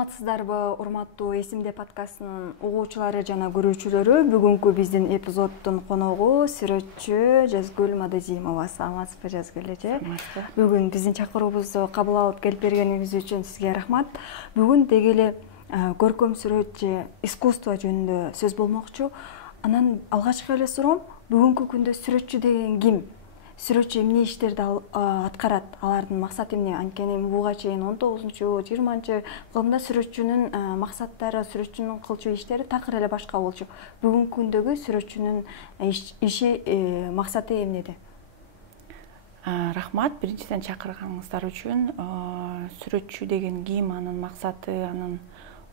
Саламатсыздарбы, урматтуу Эсимде подкастынын угуучулары жана көрүүчүлөрү. Бүгүнкү биздин эпизоддун коногу сүрөтчү Жазгүл Мадазимова. Саламатсызбы Жазгүл эже? Бүгүн биздин чакыруубузду кабыл алып келип бергениңиз үчүн сизге рахмат. Бүгүн деги эле көркөм сүрөт же искусство жөнүндө сөз болмокчу. Анан алгачкы эле суроом, бүгүнкү күндө сүрөтчү деген ким? Сүрөтчү эмне иштерди аткарат? Алардын максаты эмне? Анткени буга чейин 19-20 кылымда сүрөтчүнүн максаттары, сүрөтчүнүн кылчу иштери такыр эле башка болчу. Бүгүнкү күндөгү сүрөтчүнүн иши максаты эмнеде? Рахмат, биринчиден чакырганыңыздар үчүн. Сүрөтчү деген ким, анын максаты, анын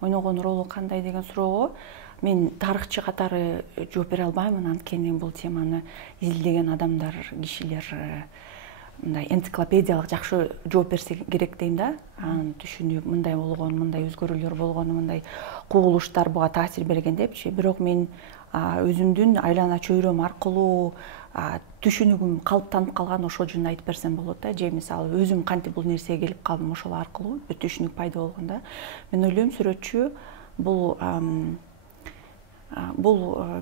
ойногон ролу кандай деген суроого мен тарыхчы катары жооп бере албаймын, анткени бул теманы изилдеген адамдар, кишилер мындай энциклопедиялык жакшы жооп берсе керек дейм да. Анын түшүнүп, мындай болгон, мындай өзгөрүүлөр болгон, мындай кубулуштар буга таасир берген депчи. Бирок мен өзүмдүн айлана чөйрөм аркылуу түшүнүгүм калыптанып калган ошол жөнүндө айтып берсем болот да. Же мисалы өзүм кантип бул нерсеге келип калдым, ошол аркылуу бир түшүнүк пайда болгон да. Мен ойлойм, сүрөтчү бул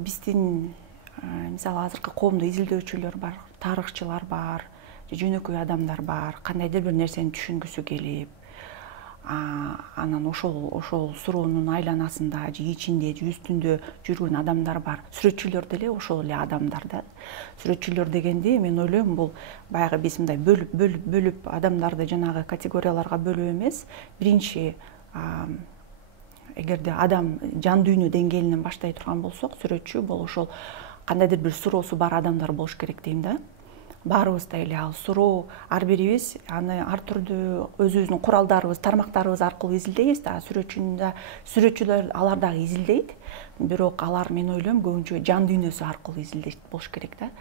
биздин мисалы азыркы коомдо изилдөөчүлөр бар, тарыхчылар бар, жөнөкөй адамдар бар, кандайдыр бир нерсени түшүнгүсү келип, анан ошол суроонун айланасында же ичинде же үстүндө жүргөн адамдар бар. Сүрөтчүлөр деле ошол эле адамдар да. Сүрөтчүлөр дегенди мен ойлойм, бул баягы биз мындай бөлүп адамдарды жанагы категорияларга бөлүү эмес. Биринчи, эгерде адам жан дүйнө деңгээлинен баштай турган болсок, сүрөтчү бул ошол кандайдыр бир суроосу бар адамдар болуш керек дейм да. Баарыбызда эле ал суроо, ар бирибиз аны ар түрдүү өзүбүздүн куралдарыбыз, тармактарыбыз аркылуу изилдейбиз да. Сүрөтчүлөр алар дагы изилдейт, бирок алар, мен ойлойм, көбүнчө жан дүйнөсү аркылуу изилдейт болуш керек да.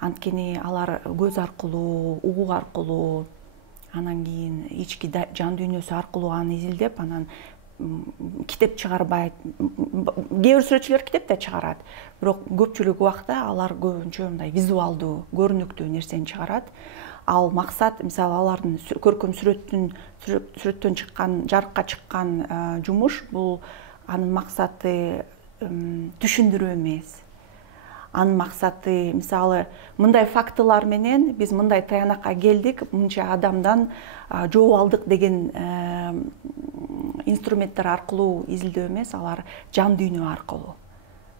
Анткени алар көз аркылуу, угуу аркылуу, анан кийин ички жан дүйнөсү аркылуу аны изилдеп, анан китеп чыгарбайт. Кээ бир сүрөтчүлөр китеп да чыгарат, бирок көпчүлүк убакта алар көбүнчө мындай визуалдуу, көрүнүктүү нерсени чыгарат. Ал максат, мисалы, алардын көркөм сүрөттөн чыккан, жарыкка чыккан жумуш, бул анын максаты түшүндүрүү эмес. Анын максаты, мисалы, мындай фактылар менен биз мындай таянакка келдик, мынча адамдан жооп алдык деген инструменттер аркылуу изилдөө эмес, алар жан дүйнө аркылуу.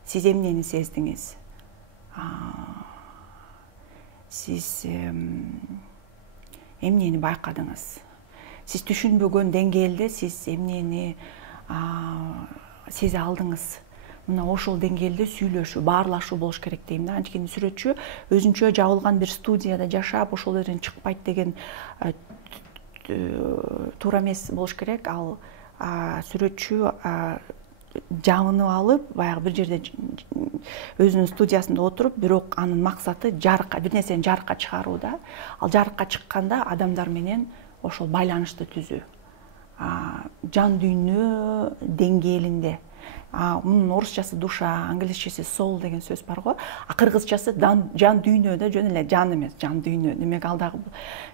Сиз эмнени сездиңиз? Сиз эмнени байкадыңыз? Сиз түшүнбөгөн деңгээлде сиз эмнени сезе алдыңыз? Мына ошол деңгээлде сүйлөшүү, баарлашуу болуш керек дейм да. Анткени сүрөтчү өзүнчө жабылган бир студияда жашап, ошол жерден чыкпайт деген туура эмес болуш керек. Ал сүрөтчү жабынып алып, баягы бир жерде өзүнүн студиясында отуруп, бирок анын максаты бир нерсени жарыкка чыгаруу да. Ал жарыкка чыкканда адамдар менен ошол байланышты түзүү. Жан дүйнө деңгээлинде. Мунун орусчасы душа, англисчеси soul деген сөз бар го. Кыргызчасы жан дүйнөдө жөн эле жан эмес, жан дүйнө. Демек ал дагы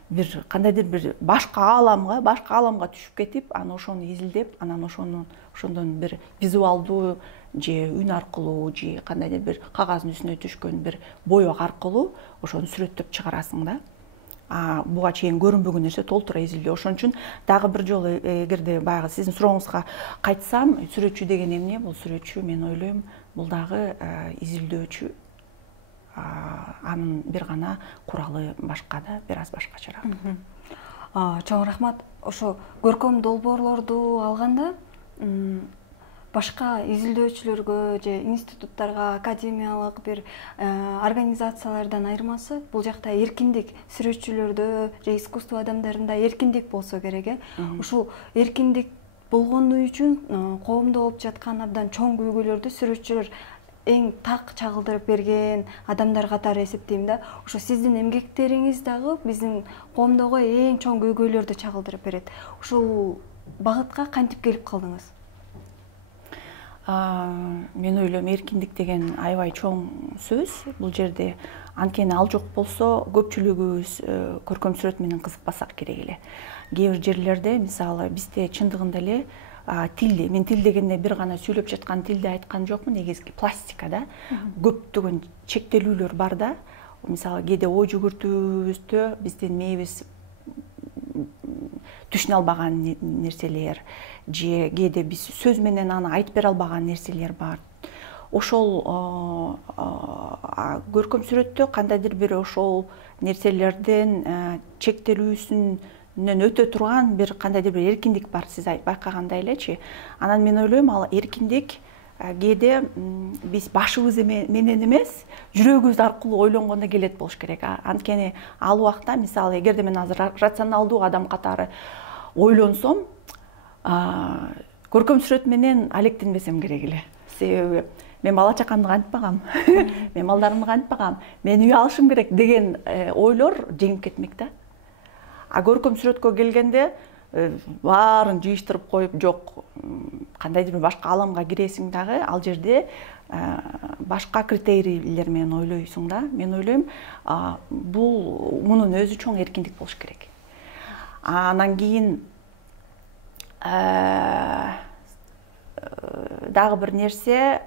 бир кандайдыр бир башка аламга түшүп кетип, анан ошону изилдеп, анан ошондон бир визуалдуу же үн аркылуу же кандайдыр бир кагаздын үстүнө түшкөн бир боек аркылуу ошону сүрөттөп чыгарасың да. Буга чейин көрүнбөгөн нерсе толтура изилдөө. Ошон үчүн дагы бир жолу, эгерде баягы сиздин сурооңузга кайтсам, сүрөтчү деген эмне? Бул сүрөтчү, мен ойлойм, бул дагы изилдөөчү. Анын бир гана куралы башка да, бир аз башкачараак. Чоң рахмат. Ошо көркөм долбоорлорду алганда башка изилдөөчүлөргө же институттарга, академиялык бир организациялардан айырмасы, бул жакта эркиндик, сүрөтчүлөрдө же искусство адамдарында эркиндик болсо керек. Ушул эркиндик болгону үчүн коомдо болуп жаткан абдан чоң көйгөйлөрдү сүрөтчүлөр эң так чагылдырып берген адамдар катары эсептейм да. Ошо сиздин эмгектериңиз дагы биздин коомдогу эң чоң көйгөйлөрдү чагылдырып берет. Ушул багытка кантип келип калдыңыз? Мен ойлойм, эркиндик деген аябай чоң сөз бул жерде. Анткени ал жок болсо, көпчүлүгүбүз көркөм сүрөт менен кызыкпасак керек эле. Кээ бир жерлерде, мисалы, бизде чындыгында эле тилди, мен тил дегенде бир гана сүйлөп жаткан тилди айткан жокмун, негизги пластикада көптөгөн чектелүүлөр бар да. Мисалы кээде ой жүгүртүүбүздө биздин мээбиз түшүнө албаган нерселер же кээде биз сөз менен аны айтып бере албаган нерселер бар. Ошол көркөм сүрөттө кандайдыр бир ошол нерселерден чектелүүсүнөн өтө турган бир кандайдыр бир эркиндик бар, сиз байкагандай элечи. Анан мен ойлойм, ал эркиндик кээде биз башыбыз менен эмес, жүрөгүбүз аркылуу ойлонгондо келет болуш керек. Анткени ал убакта, мисалы, эгерде мен азыр рационалдуу адам катары ойлонсом, көркөм сүрөт менен алектенбесем керек эле. Себеби мен бала чакамды кантип багам, мен балдарымды кантип багам, мен үй алышым керек деген ойлор жеңип кетмек да. Көркөм сүрөткө келгенде баарын жыйыштырып коюп, жок, кандайдыр бир башка аламга киресиң дагы, ал жерде башка критерийлер менен ойлойсуң да. Мен ойлойм, мунун өзү чоң эркиндик болуш керек. Анан кийин дагы бир нерсе,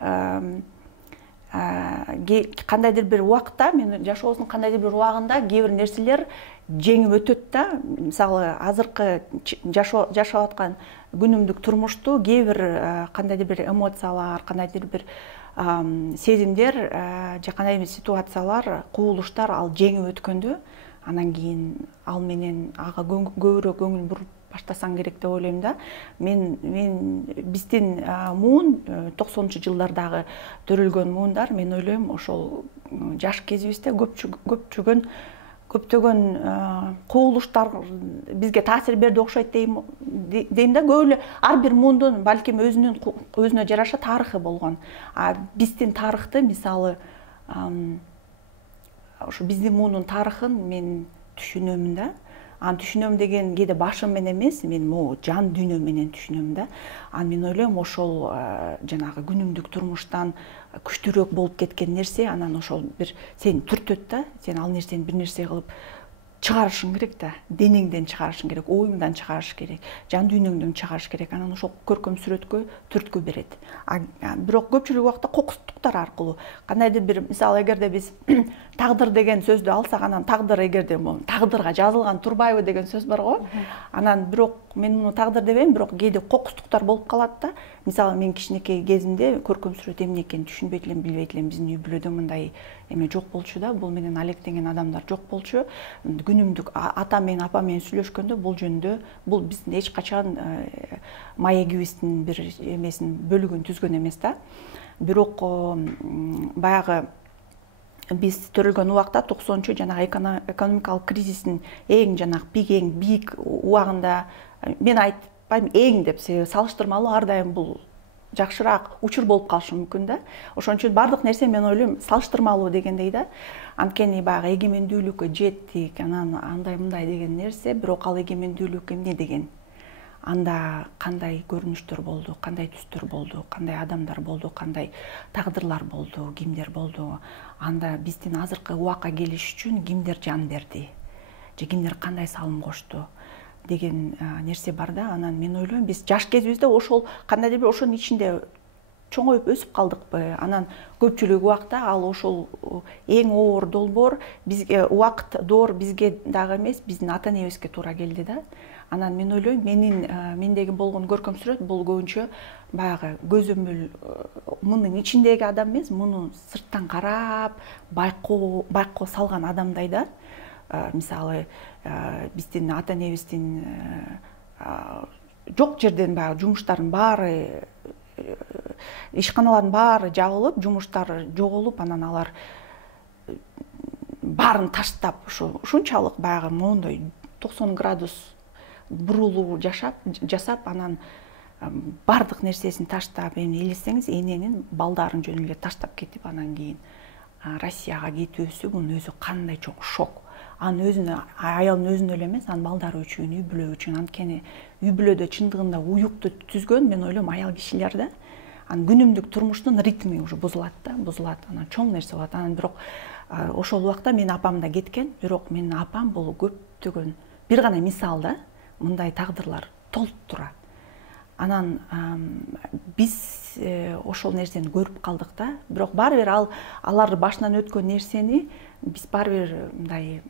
кандайдыр бир убакта, мен жашообуздун кандайдыр бир убагында кээ бир нерселер жеңип өтөт да. Мисалы, азыркы жашап аткан күнүмдүк турмушту кээ бир кандайдыр бир эмоциялар, кандайдыр бир сезимдер же кандайдыр бир ситуациялар, кубулуштар ал жеңип өткөндө, анан кийин ал менен ага көбүрөөк көңүл буруп баштасаң керек деп ойлойм да. Мен биздин муун 90-жылдардагы төрөлгөн муундар, мен ойлойм, ошол жаш кезибизде көптөгөн кубулуштар бизге таасир берди окшойт дейм да. Көп эле ар бир муундун балким өзүнө жараша тарыхы болгон. Биздин тарыхты, мисалы, ошо биздин муунун тарыхын мен түшүнөмүн да. Аны түшүнөм деген кээде башым менен эмес, мен могу жан дүйнөм менен түшүнөм да. Анан мен ойлойм, ошол жанагы күнүмдүк турмуштан күчтүүрөөк болуп кеткен нерсе, анан ошол бир сени түртөт да. Сен ал нерсени бир нерсе кылып чыгарышың керек да. Денеңден чыгарышың керек, оюңдан чыгарыш керек, жан дүйнөңдөн чыгарыш керек. Анан ошол көркөм сүрөткө түрткү берет. Бирок көпчүлүк убакта кокустуктар аркылуу, кандайдыр бир, мисалы, эгерде биз тагдыр деген сөздү алсак, анан тагдыр, эгерде тагдырга жазылган турбайбы деген сөз бар го. Анан бирок мен муну тагдыр дебейм, бирок кээде кокустуктар болуп калат да. Мисалы, мен кичинекей кезимде көркөм сүрөт эмне экенин түшүнбөйт элем, билбейт элем. Биздин үй бүлөдө мындай эме жок болчу да, бул менен алектенген адамдар жок болчу. Күнүмдүк атам менен апам менен сүйлөшкөндө бул жөнүндө, бул биздин эч качан маегибиздин бир эмесин бөлүгүн түзгөн эмес да. Бирок баягы биз төрөлгөн убакта 90-чу жанагы экономикалык кризистин эң бийик убагында, мен айтпайм эң деп, себеби салыштырмалуу ар дайым бул жакшыраак учур болуп калышы мүмкүн да. Ошон үчүн бардык нерсе, мен ойлойм, салыштырмалуу дегендей да. Анткени баягы эгемендүүлүккө жеттик, анан андай мындай деген нерсе, бирок ал эгемендүүлүк эмне деген? Анда кандай көрүнүштөр болду, кандай түстөр болду, кандай адамдар болду, кандай тагдырлар болду, кимдер болду? Анда биздин азыркы убакка келиш үчүн кимдер жан берди? Же кимдер кандай салым кошту? Деген нерсе бар да. Анан мен ойлойм, биз жаш кезибизде ошол кандайдыр бир ошонун ичинде чоңоюп өсүп калдыкпы. Анан көпчүлүк убакта ал ошол эң оор долбоор бизге, убакыт доор бизге дагы эмес, биздин ата энебизге туура келди да. Анан мен ойлойм, мендеги болгон көркөм сүрөт бул көбүнчө баягы көзөмөл, мунун ичиндеги адам эмес, муну сырттан карап, байкоо салган адамдай да. Мисалы, биздин ата энебиздин жок жерден баягы жумуштардын баары, ишканалардын баары жабылып, жумуштар жоголуп, анан алар баарын таштап, ушунчалык баягы моундай 90 градус бурулуу жасап, анан бардык нерсесин таштап, эми элестеңиз, эненин балдарын жөнү эле таштап кетип, анан кийин Россияга кетүүсү, бунун өзү кандай чоң шок. Анын өзүнө, аялдын өзүнө эле эмес, анын балдары үчүн, үй бүлө үчүн. Анткени үй бүлөдө чындыгында уюкту түзгөн, мен ойлойм, аял кишилер да. Анын күнүмдүк турмуштун ритми уже бузулат да, анан чоң нерсе болот. Анан бирок ошол убакта менин апам да кеткен, бирок менин апам бул көптөгөн, бир гана мисал да, мындай тагдырлар толуп тура. Анан биз ошол нерсени көрүп калдык да. Бирок баары бир алар башынан өткөн нерсени биз баары бир мындай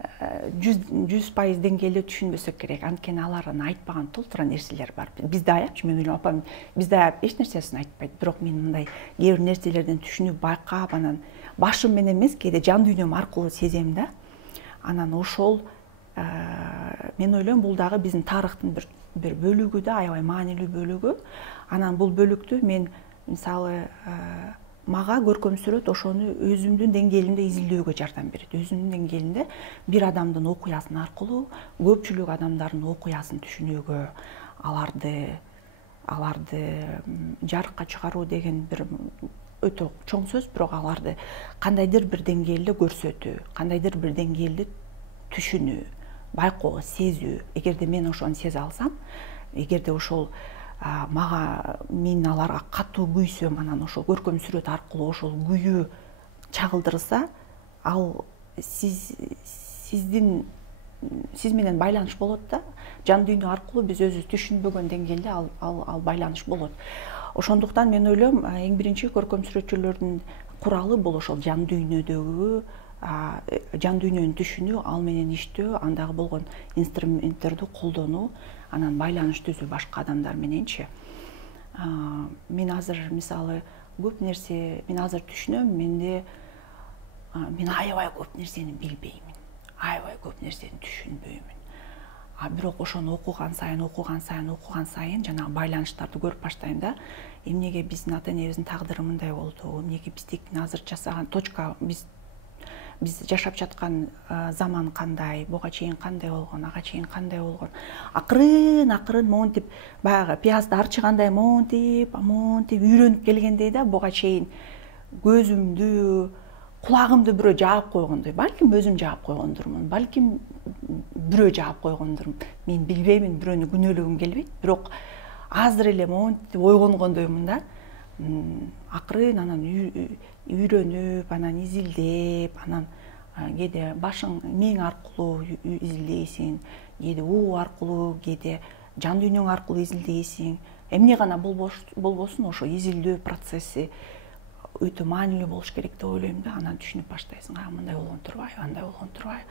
100% деңгээлде түшүнбөсөк керек. Анткени алардын айтпаган толтура нерселер бар. Биз да аябчы, мен ойлойм, апам биз да эч нерсесин айтпайт. Бирок мен мындай кээ бир нерселерден түшүнүп, байкап, анан башым менен эмес, кээде жан дүйнөм аркылуу сезем да. Анан ошол мен ойлойм, бул дагы биздин тарыхтын бир бөлүгү да, аябай маанилүү бөлүгү. Анан бул бөлүктү мен мисалы мага көркөм сүрөт ошону өзүмдүн деңгээлимде изилдөөгө жардам берет. Өзүмдүн деңгээлимде бир адамдын окуясын аркылуу көпчүлүк адамдардын окуясын түшүнүүгө, аларды жарыкка чыгаруу деген бир өтө чоң сөз, бирок аларды кандайдыр бир деңгээлде көрсөтүү, кандайдыр бир деңгээлде түшүнүү, байкоо, сезүү. Эгерде мен ошону сезе алсам, эгерде ошол мага мен аларга катуу күйсөм, анан ошол көркөм сүрөт аркылуу ошол күйүү чагылдырылса, ал сиз менен байланыш болот да. Жан дүйнө аркылуу биз өзүбүз түшүнбөгөн деңгээлде ал байланыш болот. Ошондуктан мен ойлойм, эң биринчи көркөм сүрөтчүлөрдүн куралы бул ошол жан дүйнөдөгү жан дүйнөнү түшүнүү, ал менен иштөө, андагы болгон инструменттерди колдонуу, анан байланыш түзүү башка адамдар мененчи. Мен азыр мисалы көп нерсе мен азыр түшүнөм, мен аябай көп нерсени билбеймин, аябай көп нерсени түшүнбөймүн. Бирок ошону окуган сайын жанагы байланыштарды көрүп баштайм да. Эмнеге биздин ата энебиздин тагдыры мындай болду, эмнеге биздикин азыр жасаган точка, биз жашап жаткан заман кандай, буга чейин кандай болгон, ага чейин кандай болгон. Акырын монтип, баягы пиязды арчыгандай монтип үйрөнүп келгендей да, буга чейин көзүмдү, кулагымды бирөө жаап койгондой. Балким өзүм жаап койгондурмун, балким бирөө жаап койгондур. Мен билбеймин, бирөөнү күнөөлөгүм келбейт, бирок азыр эле монтип ойгонгондоймун да. Акырын анан үйрөнүп, анан изилдеп, анан кээде башың миң аркылуу изилдейсиң, кээде уу аркылуу, кээде жан дүйнөң аркылуу изилдейсиң. Эмне гана болбосун, ошо изилдөө процесси өтө маанилүү болуш керек деп ойлойм да. Анан түшүнүп баштайсың, мындай болгон турбайбы, андай болгон турбайбы.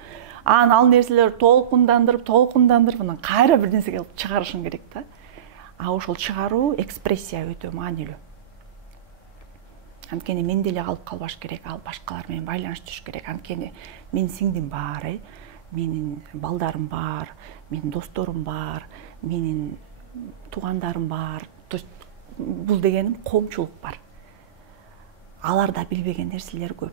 Анан ал нерселер толкундандырып, анан кайра бир нерсеге кылып чыгарышың керек да. Ошол чыгаруу, экспрессия өтө маанилүү. Анткени мен деле калып калбаш керек, ал башкалар менен байланыш түзүш керек. Анткени менин сиңдим бар, менин балдарым бар, менин досторум бар, менин туугандарым бар. Бул дегеним коомчулук бар. Аларда билбеген нерселер көп.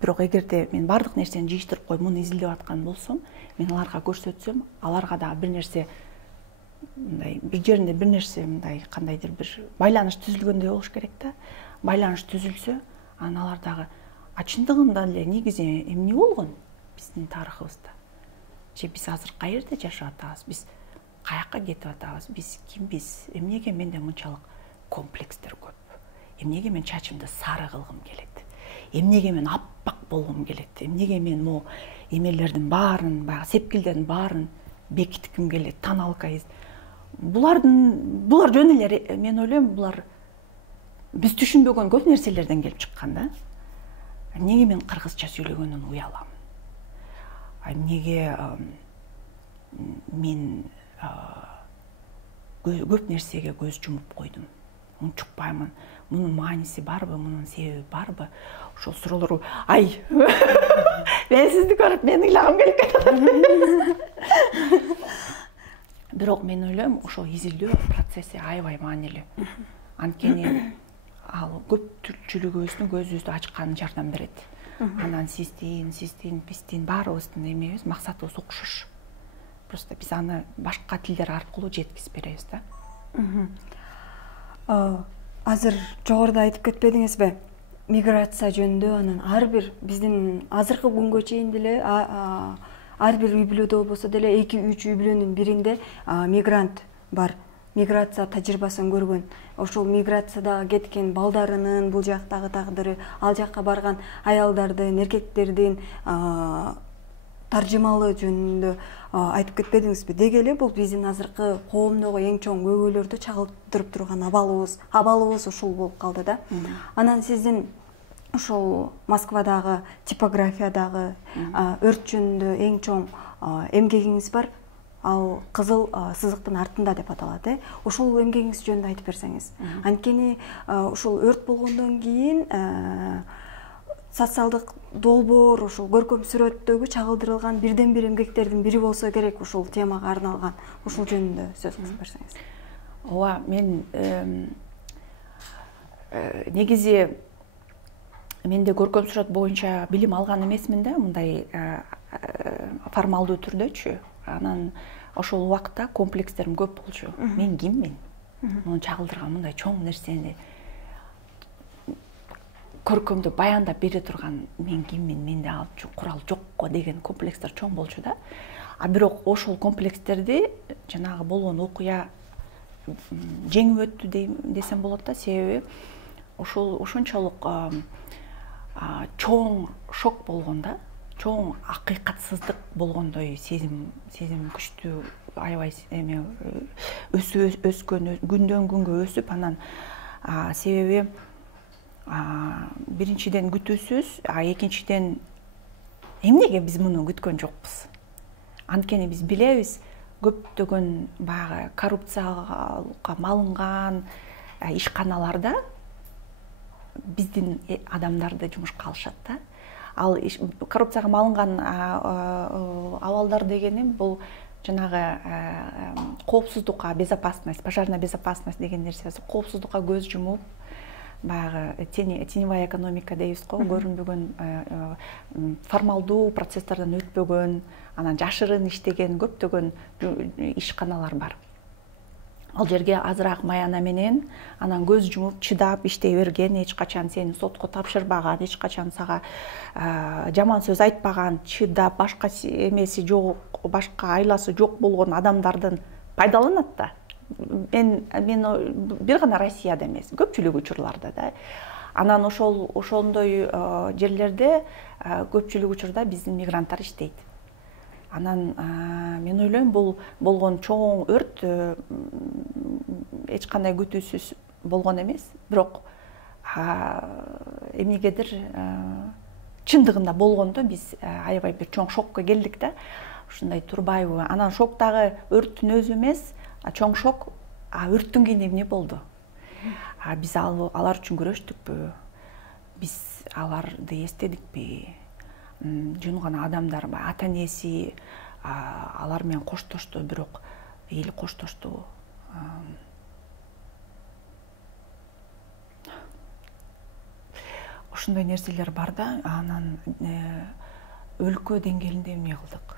Бирок эгерде мен бардык нерсени жыйыштырып коюп, муну изилдеп аткан болсом, мен аларга көрсөтсөм, аларга да бир нерсе мындай бир жеринде бир нерсе мындай кандайдыр бир байланыш түзүлгөндөй болуш керек да. Байланыш түзүлсө, анан алар дагы чындыгында эле негизи эмне болгон биздин тарыхыбызда? Же биз азыр каерде жашап атабыз? Биз каякка кетип атабыз? Биз кимбиз? Эмнеге менде мынчалык комплекстер көп? Эмнеге мен чачымды сары кылгым келет? Эмнеге мен аппак болгум келет? Эмнеге мен могу эмелердин баарын, баягы сепкилдердин баарын бекитким келет? Тоналка. Булар жөн эле, мен ойлойм, булар биз түшүнбөгөн көп нерселерден келип чыккан да. Эмнеге мен кыргызча сүйлөгөндөн уялам? Эмнеге мен көп нерсеге көз жумуп койдум? Унчукпаймын. Мунун мааниси барбы, мунун себеби барбы? Ошол суроолорго мен сизди көрүп мен ыйлагым келип кетет. Бирок мен ойлойм, ошол изилдөө процесси аябай маанилүү. Анткени ал көпчүлүгүбүздүн көзүбүздү ачканына жардам берет. Анан биздин баарыбыздын эмебиз, максатыбыз окшош. Просто биз аны башка тилдер аркылуу жеткизип беребиз да. Азыр жогоруда айтып кетпедиңизби? Миграция жөнүндө, анан ар бир биздин азыркы күнгө чейин деле ар бир үй бүлөдө болбосо деле 2-3 үй бүлөнүн биринде мигрант бар. Миграция тажрыйбасын көргөн. Ошол миграцияда кеткен балдарынын бул жактагы тагдыры, ал жакка барган аялдардын, эркектердин таржымалоо жөнүндө айтып кетпедиңизби? Деги эле бул биздин азыркы коомдогу эң чоң көйгөйлөрдү чагылдырып турган абалыбыз ушул болуп калды да. Анан сиздин ушул Москвадагы типографиядагы өрт жөнүндө эң чоң эмгегиңиз бар. Ал кызыл сызыктын артында деп аталат. Ушул эмгегиңиз жөнүндө айтып берсеңиз. Анткени ушул өрт болгондон кийин социалдык долбоор ушул көркөм сүрөттөгү чагылдырылган бирден бир эмгектердин бири болсо керек ушул темага арналган. Ушул жөнүндө сөз кылып берсеңиз. Ооба, мен негизи менде көркөм сүрөт боюнча билим алган эмесмин да, мындай формалдуу түрдөчү. Анан ошол убакта комплекстерим көп болчу. Мен киммин? Муну чагылдырган мындай чоң нерсени көркөмдү баяндап бере турган мен киммин, менде ал курал жокко деген комплекстер чоң болчу да. А бирок ошол комплекстерди жанагы болгон окуя жеңип өттү десем болот да, себеби ошончолук чоң шок болгон да, чоң акыйкатсыздык болгондой сезим күчтүү, аябай эме өскөн, күндөн күнгө өсүп, анан себеби биринчиден күтүүсүз, экинчиден эмнеге биз муну күткөн жокпуз? Анткени биз билебиз, көптөгөн баягы коррупцияга малынган ишканаларда биздин адамдарды жумушка алышат да. Ал коррупцияга малынган абалдар дегеним бул жанагы коопсуздукка, безопасность, пожарная безопасность деген нерсе, коопсуздукка көз жумуп, баягы теневая экономика дейбиз го, көрүнбөгөн формалдуу процесстерден өтпөгөн, анан жашырын иштеген көптөгөн ишканалар бар. Ал жерге азыраак маяна менен анан көз жумуп чыдап иштей берген, эч качан сени сотко тапшырбаган, эч качан сага жаман сөз айтпаган, чыдап, башка эмеси жок, башка айласы жок болгон адамдардын пайдаланат да. Мен бир гана Россияда эмес, көпчүлүк учурларда да. Анан ошондой жерлерде көпчүлүк учурда биздин мигранттар иштейт. Анан мен ойлойм, бул болгон чоң өрт эч кандай күтүүсүз болгон эмес, бирок эмнегедир чындыгында болгондо биз аябай бир чоң шокко келдик да. Ушундай турбайбы? Анан шоктагы өрттүн өзү эмес, чоң шок өрттөн кийин эмне болду? Биз алар үчүн күрөштүкпү? Биз аларды эстедикпи? Жөн гана адамдар, ата энеси алар менен коштошту, бирок эл коштошту. Ошондой нерселер бар да. Анан өлкө деңгээлинде эмне кылдык?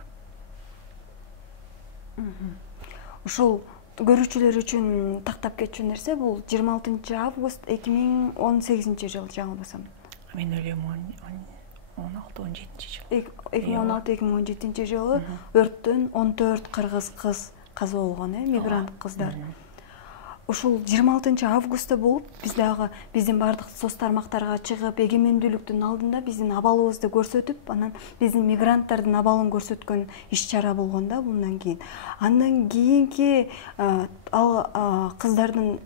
Ушул көрүүчүлөр үчүн тактап кетчү нерсе бул 26 август 2018 жыл, жаңылбасам. Мен ойлойм 16-17 жыл. 2016-2017 жылы өрттөн 14 кыргыз кыз каза болгон, мигрант кыздар. Ушул 26 августта болуп, биздин бардык соц тармактарга чыгып, эгемендүүлүктүн алдында биздин абалыбызды көрсөтүп, анан биздин мигранттардын абалын көрсөткөн иш-чара болгон да bundan кийин. Андан кийинки кыздардын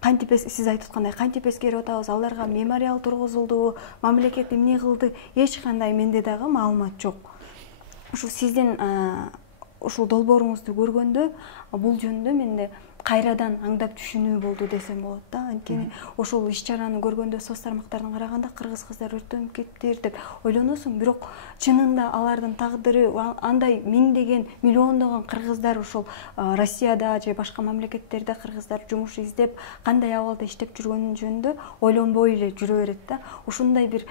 кантип, сиз айтып аткандай, кантип эскерип атабыз, аларга мемориал тургузулду, мамлекет эмне кылды, эч кандай менде дагы маалымат жок. Ушул сиздин ушул долбооруңузду көргөндө бул жөнүндө менде кайрадан аңдап түшүнүү болду десем болот да. Анткени ошол иш-чараны көргөндө соц тармактардан караганда кыргыз кыздар өрттөнүп кетти деп ойлоносуң, бирок чынында алардын тагдыры андай миңдеген, миллиондогон кыргыздар ушул Россияда же башка мамлекеттерде кыргыздар жумуш издеп, кандай абалда иштеп жүргөнү жөнүндө ойлонбой эле жүрө берет да. Ушундай бир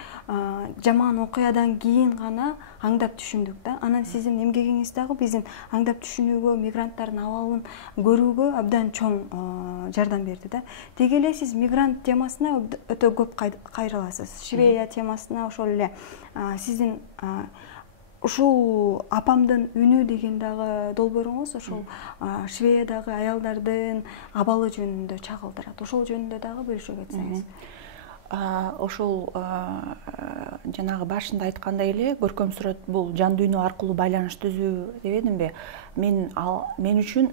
жаман окуядан кийин гана аңдап түшүндүк да. Анан сиздин эмгегиңиз дагы биздин аңдап түшүнүүгө, мигранттардын абалын көрүүгө абдан чоң жардам берди да. Деги эле сиз мигрант темасына өтө көп кайрыласыз. Швея темасына ошол эле сиздин ушул апамдын үнү деген дагы долбооруңуз ошол Швеядагы аялдардын абалы жөнүндө чагылдырат. Ошол жөнүндө дагы бөлүшө кетсеңиз. ошол жанагы башында айткандай эле көркөм сүрөт бул жан дүйнө аркылуу байланыш түзүү дебедимби? Мен үчүн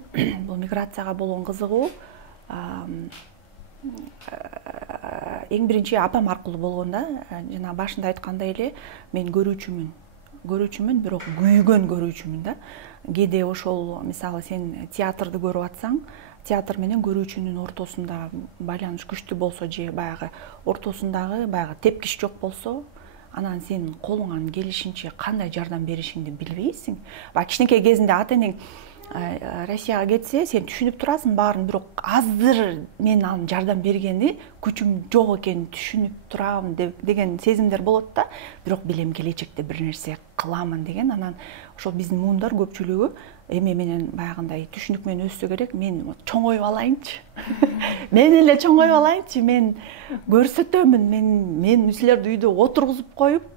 бул миграцияга болгон кызыгуу эң биринчи апам аркылуу болгон да. Жана башында айткандай эле мен көрүүчүмүн, бирок күйгөн көрүүчүмүн да. Кээде ошол мисалы сен театрды көрүп атсаң, театр менен көрүүчүнүн ортосунда байланыш күчтүү болсо же баягы ортосундагы баягы тепкич жок болсо, анан сен колуңан келишинче кандай жардам беришиңди билбейсиң. Баягы кичинекей кезинде ата энең Россияга кетсе, сен түшүнүп турасың баарын, бирок азыр мен анын жардам бергени күчүм жок экенин түшүнүп турам деген сезимдер болот да. Бирок билем келечекте бир нерсе кыламын деген. Анан ошол биздин муундар көпчүлүгү эме менен баягындай түшүнүк менен өссө керек. Мен чоңоюп алайынчы. Мен эле чоңоюп алайынчы. Мен көрсөтөмүн. Мен силерди үйдө отургузуп коюп,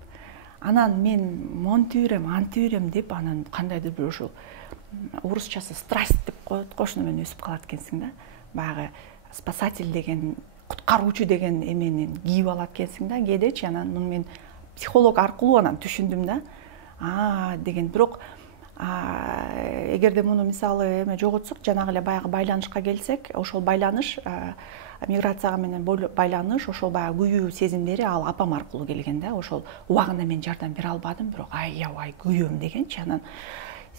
анан мен монтип берем, антип берем деп, анан кандайдыр бир ошол орусчасы страсть деп коет, ошону менен өсүп калат экенсиң да. Баягы спасатель деген, куткаруучу деген эменин кийип алат экенсиң да кээдечи. Анан муну мен психолог аркылуу анан түшүндүм да. Деген. Бирок эгерде муну мисалы эме жоготсок, жанагы эле баягы байланышка келсек, ошол байланыш миграцияга менен байланыш, ошол баягы күйүү сезимдери ал апам аркылуу келген да. Ошол убагында мен жардам бере албадым, бирок аябай күйөм дегенчи.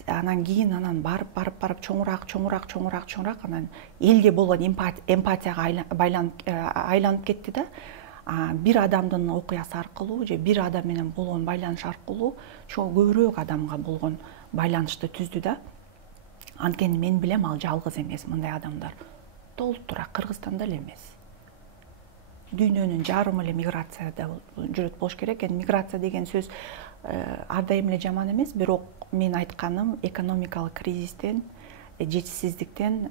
Анан кийин барып чоңураак анан элге болгон эмпатияга айланып кетти да. Бир адамдын окуясы аркылуу же бир адам менен болгон байланыш аркылуу көбүрөөк адамга болгон байланышты түздү да. Анткени мен билем, ал жалгыз эмес, мындай адамдар толтура Кыргызстанда эле эмес. Дүйнөнүн жарымы эле миграцияда жүрөт болуш керек. Миграция деген сөз ар дайым эле жаман эмес, бирок мен айтканым экономикалык кризистен, жетишсиздиктен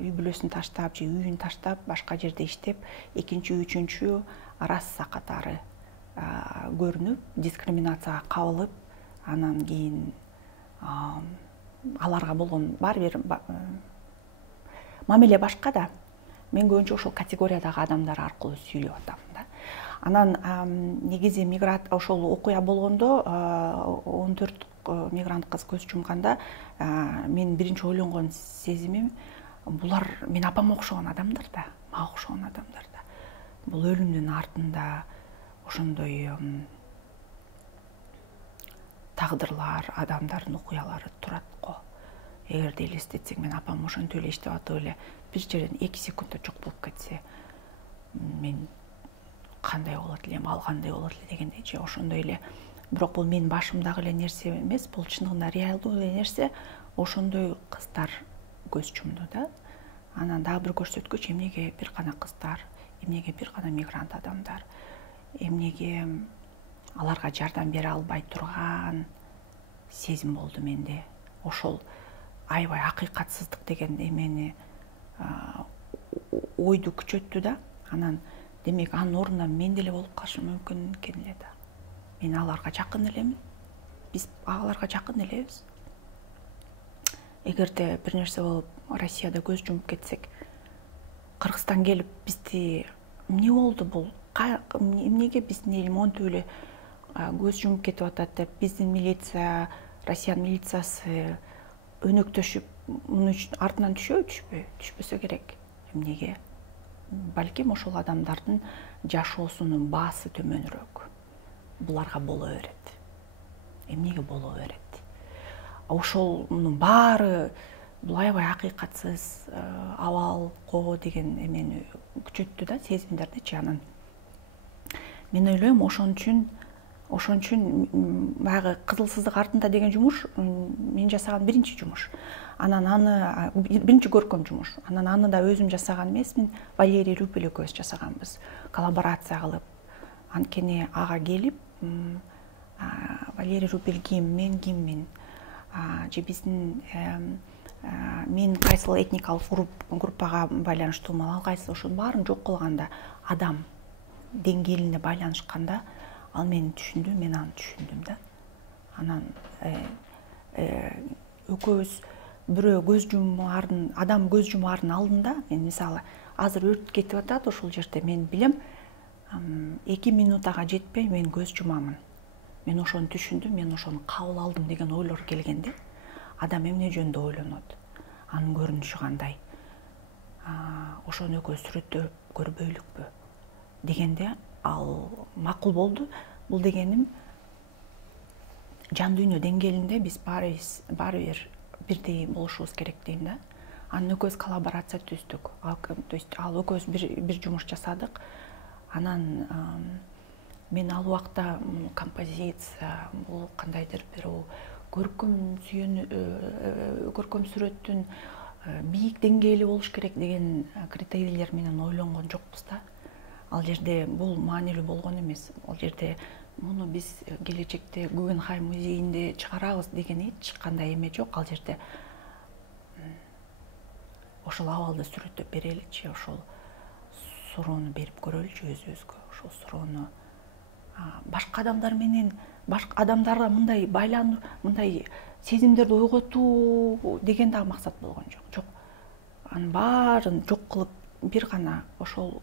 үй бүлөсүн таштап же үйүн таштап башка жерде иштеп, экинчи, үчүнчү раса катары көрүнүп, дискриминацияга кабылып, анан кийин аларга болгон баары бир мамиле башка да. Мен көбүнчө ошол категориядагы адамдар аркылуу сүйлөп атам да. Анан негизи ошол окуя болгондо 14 мигрант кыз көз жумганда мен биринчи ойлонгон сезимим, булар мен апама окшогон адамдар да, мага окшогон адамдар да. Бул өлүмдүн артында ошондой тагдырлар, адамдардын окуялары турат го. Эгерде элестетсең, мен апам ошентип эле иштеп атып эле бир жерден 2 секундда жок болуп кетсе, мен кандай болот элем, ал кандай болот эле дегендей же ошондой эле. Бирок бул менин башымдагы эле нерсе эмес, бул чындыгында реалдуу эле нерсе. Ошондой кыздар көз жумду да. Анан дагы бир көрсөткүч, эмнеге бир гана кыздар, эмнеге бир гана мигрант адамдар, эмнеге аларга жардам бере албай турган сезим болду менде. Ошол аябай акыйкатсыздык деген эмени ойду күчөттү да. Анан демек анын ордуна мен деле болуп калышым мүмкүн экен эле да. Мен аларга жакын элемин. Биз аларга жакын элебиз. Эгерде бир нерсе болуп Россияда көз жумуп кетсек, Кыргызстан келип бизди эмне болду бул? Эмнеге биздин эл монтип эле көз жумуп кетип атат деп биздин милиция, Россиянын милициясы өнөктөшүп, муну үчүн артынан түшпөйбү? Түшпөсө керек. Эмнеге? Балким ошол адамдардын жашоосунун баасы төмөнүрөөк. Буларга боло берет. Эмнеге боло берет? Ошол мунун баары бул аябай акыйкатсыз абал го деген эмени күчөттү да, сезимдердичи. Анан мен ойлойм, ошон үчүн баягы кызыл сызык артында деген жумуш мен жасаган биринчи жумуш. Анан аны биринчи көркөм жумуш. Анан аны да өзүм жасаган эмесмин, Валерий Рюпель экөөбүз жасаганбыз. Коллаборация кылып, анткени ага келип, Валерий Рюпель ким, мен киммин, же биздин мен кайсыл этникалык группага байланыштуумун, ал кайсы, ошонун баарын жок кылганда, адам деңгээлине байланышканда, ал мени түшүндү, мен аны түшүндүм да. Анан экөөбүз бирөө көз жумаардын, адам көз жумаардын алдында, мен мисалы азыр өрт кетип атат ошол жерде, мен билем, 2 минутага жетпей мен көз жумамын. Мен ошону түшүндүм, мен ошону кабыл алдым деген ойлор келгенде, адам эмне жөнүндө ойлонот, анын көрүнүшү кандай, ошону экөөбүз сүрөттөп көрбөйлүкпү дегенде, ал макул болду. Бул дегеним жан дүйнө деңгээлинде биз баары бир бирдей болушубуз керек дейм да. Анын экөөбүз коллаборация түздүк. То есть ал экөөбүз бир жумуш жасадык. Анан мен ал убакта композиция, бул кандайдыр бир көркөм сүрөттүн бийик деңгээли болуш керек деген критерийлер менен ойлонгон жокпуз да. Ал жерде бул маанилүү болгон эмес. Ал жерде муну биз келечекте Гугенхайм музейинде чыгарабыз деген эч кандай эме жок. Ал жерде ошол абалды сүрөттөп береличи, ошол суроону берип көрөлүчү өзүбүзгө. Ошол суроону башка адамдар менен, башка адамдарга мындай байлануу, мындай сезимдерди ойготуу деген дагы максат болгон жок. Жок. Анын баарын жок кылып, бир гана ошол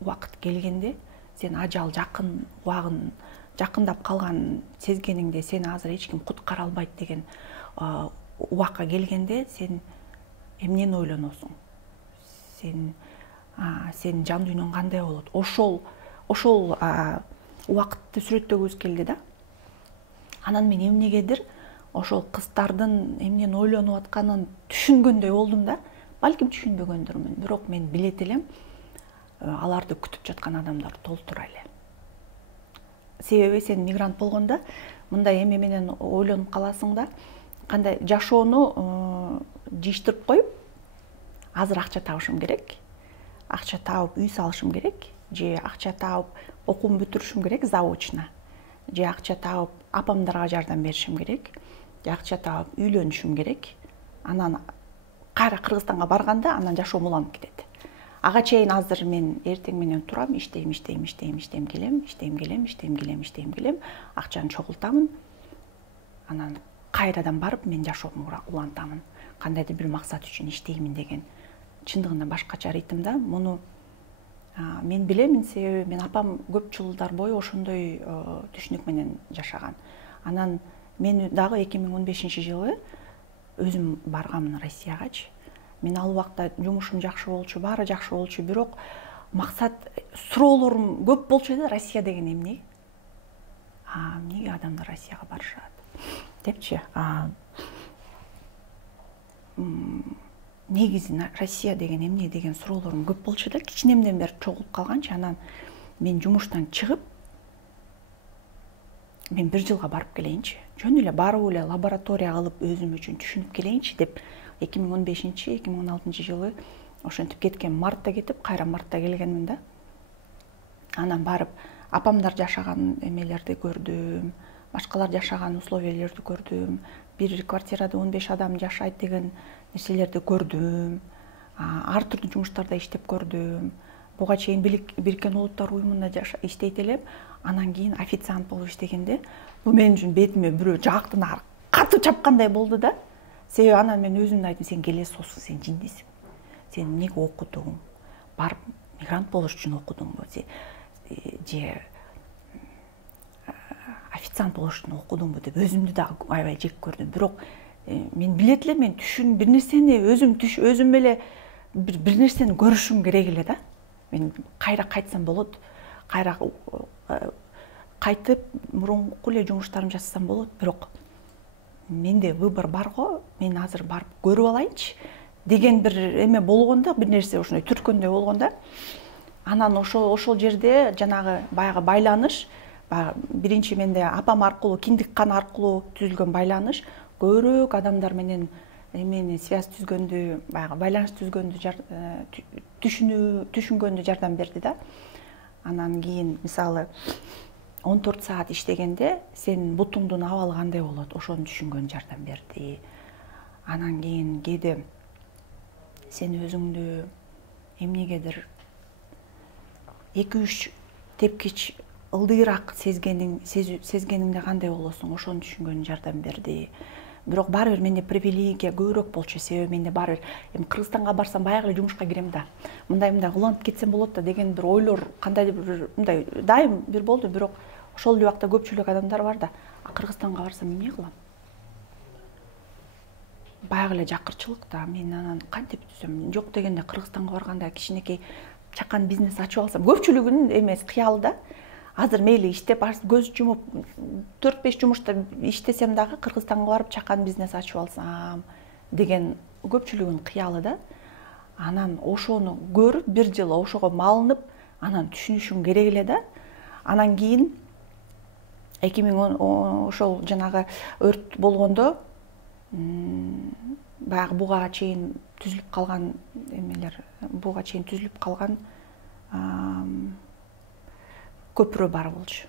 убакыт келгенде, сен ажал жакын, убагын жакындап калганын сезгениңде, сени азыр эч ким куткара албайт деген убакка келгенде, сен эмнени ойлоносуң? Сен жан дүйнөң кандай болот? Ошол убакытты сүрөттөгүбүз келди да. Анан мен эмнегедир ошол кыздардын эмнени ойлонуп атканын түшүнгөндөй болдум да. Балким түшүнбөгөндүрмүн, бирок мен билет элем, аларды күтүп жаткан адамдар толтура эле. Себеби сен мигрант болгондо мындай эме менен ойлонуп каласың да, кандай жашоону жыйыштырып коюп, азыр акча табышым керек, акча таап үй салышым керек, же акча таап окуумду бүтүрүшүм керек заочно, же акча таап апамдарга жардам беришим керек, же акча таап үйлөнүшүм керек. Анан кайра Кыргызстанга барганда анан жашоом уланып кетет. Ага чейин азыр мен эртең менен турам, иштейм, келем, акчаны чогултамын. Анан кайрадан барып мен жашоомду улантамын. Кандайдыр бир максат үчүн иштеймин деген чындыгында башкача ритмда. Муну мен билем, себеби мен апам көп жылдар бою ошондой түшүнүк менен жашаган. Анан мен дагы 2015-жылы өзүм баргамын Россиягачы. Мен ал убакта жумушум жакшы болчу, баары жакшы болчу, бирок максат, суроолорум көп болчу да. Россия деген эмне? Эмнеге адамдар Россияга барышат депчи. Негизи Россия деген эмне деген суроолорум көп болчу да. Кичинемден бери чогулуп калганчы. Анан мен жумуштан чыгып, мен 1 жылга барып келейинчи. Жөн эле барып эле лаборатория кылып өзүм үчүн түшүнүп келейинчи деп 2015-2016-жылы ошентип кеткен. Мартта кетип, кайра мартта келгенмин да. Анан барып апамдар жашаган эмелерди көрдүм, башкалар жашаган условиялерди көрдүм. Бир квартирада 15 адам жашайт деген нерселерди көрдүм. Ар түрдүү жумуштарда иштеп көрдүм. Буга чейин Бириккен Улуттар уюмунда иштейт элем. Анан кийин официант болуп иштегенде, бул мен үчүн бетиме бирөө жактан катып чапкандай болду да. Себеби анан мен өзүмдү айттым, сен келесиң, сен жиндесиң. Сен эмнеге окудуң? Барып мигрант болуш үчүн окудуңбу? Же официант болуш үчүн окудуңбу деп өзүмдү дагы аябай жек көрдүм. Бирок мен билет элем, мен бир нерсени өзүм эле бир нерсени көрүшүм керек эле да. Мен кайра кайтсам болот, кайра кайтып мурунку эле жумуштарымды жасасам болот. Бирок менде выбор бар го, мен азыр барып көрүп алайынчы деген бир эме болгондо, бир нерсе ошондой түрткөндөй болгондо. Анан ошол жерде жанагы баягы байланыш, биринчи менде апам аркылуу, киндик кан аркылуу түзүлгөн байланыш көбүрөөк адамдар менен эмени связь түзгөндү, баягы байланыш түзгөндү, түшүнгөндү жардам берди да. Анан кийин мисалы 14 саат иштегенде сенин бутуңдун абалы кандай болот, ошону түшүнгөн жардам берди. Анан кийин кээде сен өзүңдү эмнегедир 2-3 тепкич ылдыйраак сезгениңде кандай болосуң, ошону түшүнгөн жардам берди. бирок баары бир менде привилегия көбүрөөк болчу. Себеби менде баары бир эми Кыргызстанга барсам баягы эле жумушка кирем да. Мындай уланып кетсем болот да деген бир ойлор кандайдыр бир мындай дайым бир болду. Бирок ошол эле убакта көпчүлүк адамдар бар да, Кыргызстанга барсам эмне кылам? Баягы эле жакырчылык да, мен анан кантип түзөм? Жок дегенде Кыргызстанга барганда кичинекей чакан бизнес ачып алсам, көпчүлүгүнүн эмес кыялы да. Азыр мейли иштеп, көз жумуп 4-5 жумушта иштесем дагы Кыргызстанга барып чакан бизнес ачып алсам деген көпчүлүгүнүн кыялы да. Анан ошону көрүп, бир жыл ошого малынып, анан түшүнүшүм керек эле да. Анан кийин 2010 ошол жанагы өрт болгондо баягы буга чейин түзүлүп калган эмелер, буга чейин түзүлүп калган көпүрө бар болчу.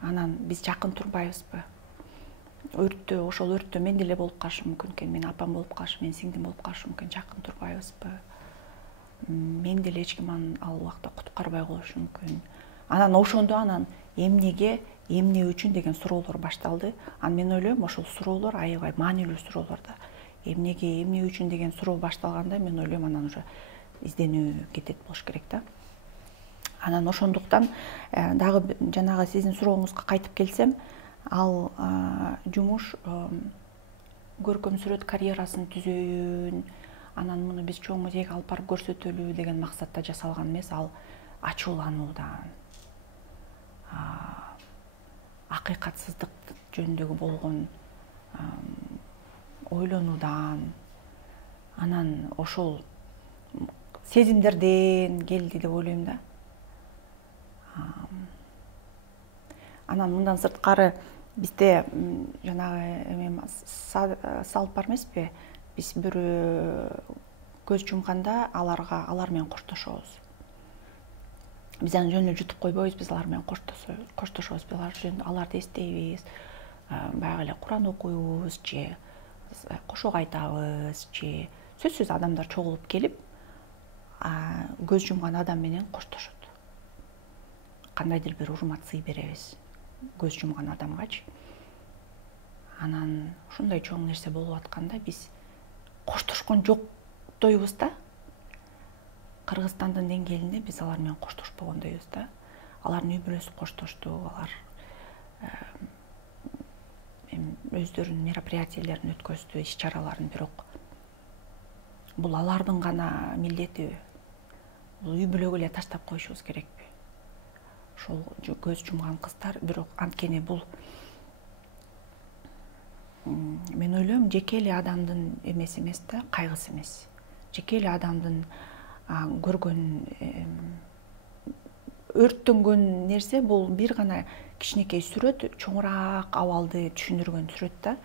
Анан биз жакын турбайбызбы? Ошол өрттө мен деле болуп калышым мүмкүн экен, менин апам болуп калышы, менин сиңдим болуп калышы мүмкүн, жакын турбайбызбы? Мен деле эч ким ал убакта куткарбай коюшу мүмкүн. Анан ошондо эмнеге, эмне үчүн деген суроолор башталды. Анан мен ойлойм, ошол суроолор аябай маанилүү суроолор да. Эмнеге, эмне үчүн деген суроо башталганда мен ойлойм, анан уже изденүү кетет болуш керек да. Анан ошондуктан дагы жанагы сиздин сурооңузга кайтып келсем, ал жумуш көркөм сүрөт карьерасын түзөйүн, анан муну биз чоң музейге алып барып көрсөтөлү деген максатта жасалган эмес, ал ачуулануудан, акыйкатсыздык жөнүндөгү болгон ойлонуудан, анан ошол сезимдерден келди деп ойлойм да. Анан мындан сырткары бизде жанагы салт бар эмеспи? Биз бирөө көз жумганда алар менен коштошобуз. Биз аны жөн эле жутуп койбойбуз, биз алар менен коштошобуз, биз аларды эстейбиз, баягы эле Куран окуйбуз же кошок айтабыз же сөзсүз адамдар чогулуп келип көз жумган адам менен коштошот. Кандайдыр бир урмат сый беребиз көз жумган адамгачы. Анан ушундай чоң нерсе болуп атканда биз коштошкон жок тойбуз да. Кыргызстандын деңгээлинде биз алар менен коштошпогондойбуз да. Алардын үй бүлөсү коштошту, алар өздөрүнүн мероприятиялерин өткөздү, иш чараларын, бирок бул алардын гана милдетиби? Бул үй бүлөгө эле таштап коюшубуз керекпи? Ошол көз жумган кыздар, бирок анткени бул мен ойлойм жеке эле адамдын эмеси эмес да, кайгысы эмес. Жеке эле адамдын көргөн өрттөнгөн нерсе бул бир гана кичинекей сүрөт, чоңураак абалды түшүндүргөн сүрөт да.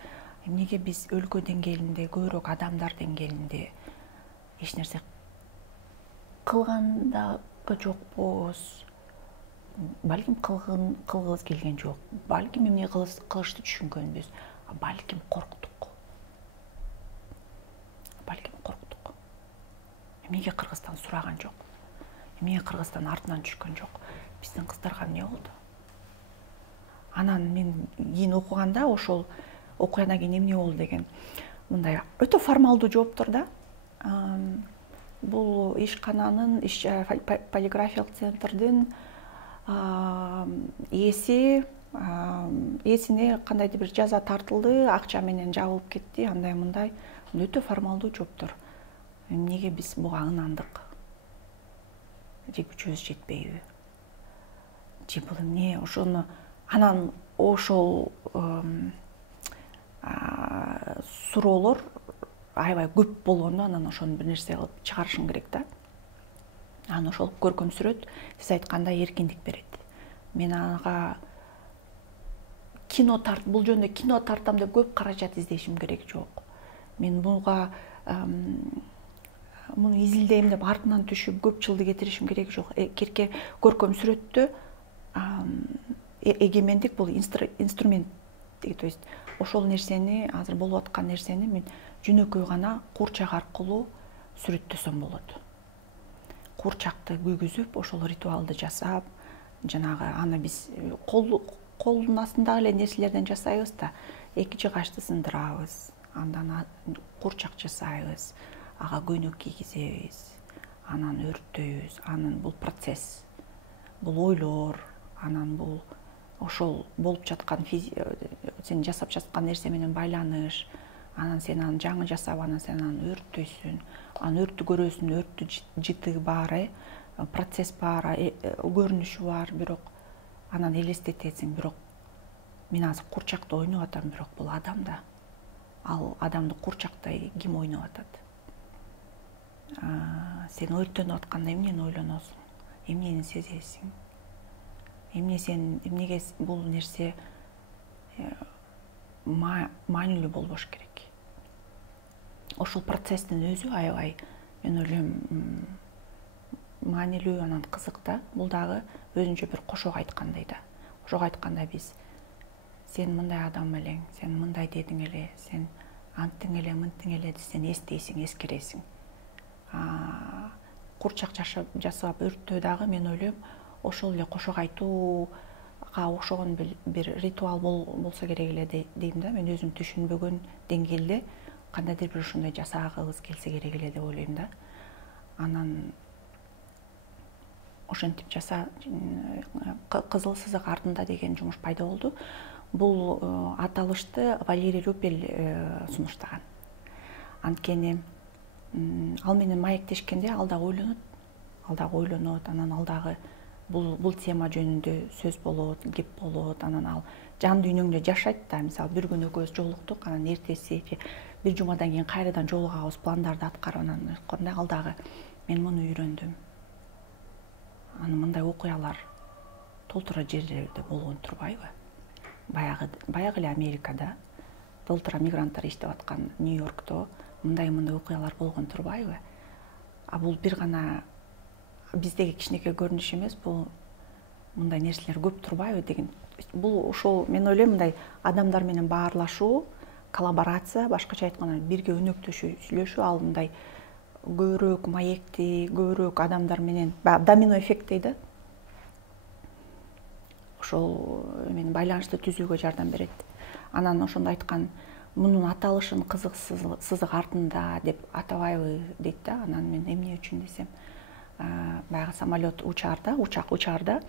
Эмнеге биз өлкө деңгээлинде, көбүрөөк адамдар деңгээлинде эч нерсе кылган дагы жокпуз? Балким кылгыбыз келген жок, балким эмне кылышты түшүнгөнбүз, балким корктук. Эмнеге Кыргызстан сураган жок? Эмнеге Кыргызстан артынан түшкөн жок? Биздин кыздарга эмне болду? Анан мен кийин окуганда, ошол окуядан кийин эмне болду деген мындай өтө формалдуу жооптор да. Бул ишкананын, полиграфиялык центрдин ээсине кандайдыр бир жаза тартылды, акча менен жабылып кетти, андай мындай өтө формалдуу жооптор. Эмнеге биз буга ынандык? Же күчүбүз жетпейби? Же бул эмне? Ошону анан ошол суроолор аябай көп болгондо анан ошону бир нерсе кылып чыгарышым керек да. Анан ошол көркөм сүрөт сиз айткандай эркиндик берет. Мен ага бул жөнүндө кино тартам деп көп каражат издешим керек жок. Мен буга муну изилдейм деп артынан түшүп көп жылды кетиришим керек жок. Керке көркөм сүрөттө эгемендик бул инструмент, то есть ошол нерсени, азыр болуп аткан нерсени мен жөнөкөй гана куурчак аркылуу сүрөттөсөм болот. Куурчакты күйгүзүп, ошол ритуалды жасап, жанагы аны биз колдун астындагы эле нерселерден жасайбыз да. 2 жыгачты сындырабыз, андан курчак жасайбыз, ага көйнөк кийгизебиз, анан өрттөйбүз. Анан бул процесс, бул ойлор, анан бул ошол болуп жаткан сен жасап жаткан нерсе менен байланыш. Анан сен аны жаңы жасап, анан сен аны өрттөйсүң, анан өрттү көрөсүң, өрттү жыты бар, процесс бар, көрүнүшү бар, бирок анан элестетесиң, бирок мен азыр курчакты ойноп атам, бирок бул адам да. Ал адамды курчактай ким ойноп атат? Сен өрттөнүп атканда эмнени ойлоносуң? Эмнени сезесиң? Эмнеге бул нерсе маанилүү болбош керек? Ошол процесстин өзү аябай, мен ойлойм, маанилүү, анан кызык да. Бул дагы өзүнчө бир кошок айткандай да. Кошок айтканда биз сен мындай адам элең, сен мындай дедиң эле, сен анттың эле, мынттың эле, сен эстейсиң, эскересиң. Курчак жасап өрттөө дагы мен ойлойм, ошол эле кошок айтууга окшогон бир ритуал болсо керек эле дейм да. Мен өзүм түшүнбөгөн деңгээлде кандайдыр бир ушундай жасагыбыз келсе керек эле деп ойлойм да. Анан ошентип кызыл сызык артында деген жумуш пайда болду. Бул аталышты Валерий Рюпель сунуштаган. Анткени ал менен маектешкенде ал дагы ойлонот, анан ал дагы бул тема жөнүндө сөз болот, кеп болот, анан ал жан дүйнөңдө жашайт да. Мисалы бир күн экөөбүз жолуктук, анан эртеси бир жумадан кийин кайрадан жолугабыз, пландарды аткарып анан айтканда ал дагы мен муну үйрөндүм. Анан мындай окуялар толтура жерлерде болгон турбайбы? Баягы эле Америкада толтура мигранттар иштеп аткан Нью-Йоркто мындай окуялар болгон турбайбы? Бул бир гана биздеги кичинекей көрүнүш эмес, бул мындай нерселер көп турбайбы деген. Бул ошол мен ойлойм, мындай адамдар менен баарлашуу, коллаборация, башкача айтканда бирге өнөктөшүлөшүү, ал мындай көбүрөөк маекти, көбүрөөк адамдар менен домино эффект дейт да. Ошол менен байланышты түзүүгө жардам берет. Анан ошондо айткан, мунун аталышын кызыл сызык артында деп атабайбы дейт да. Анан мен эмне үчүн десем, баягы самолет учаарда, учак учаарда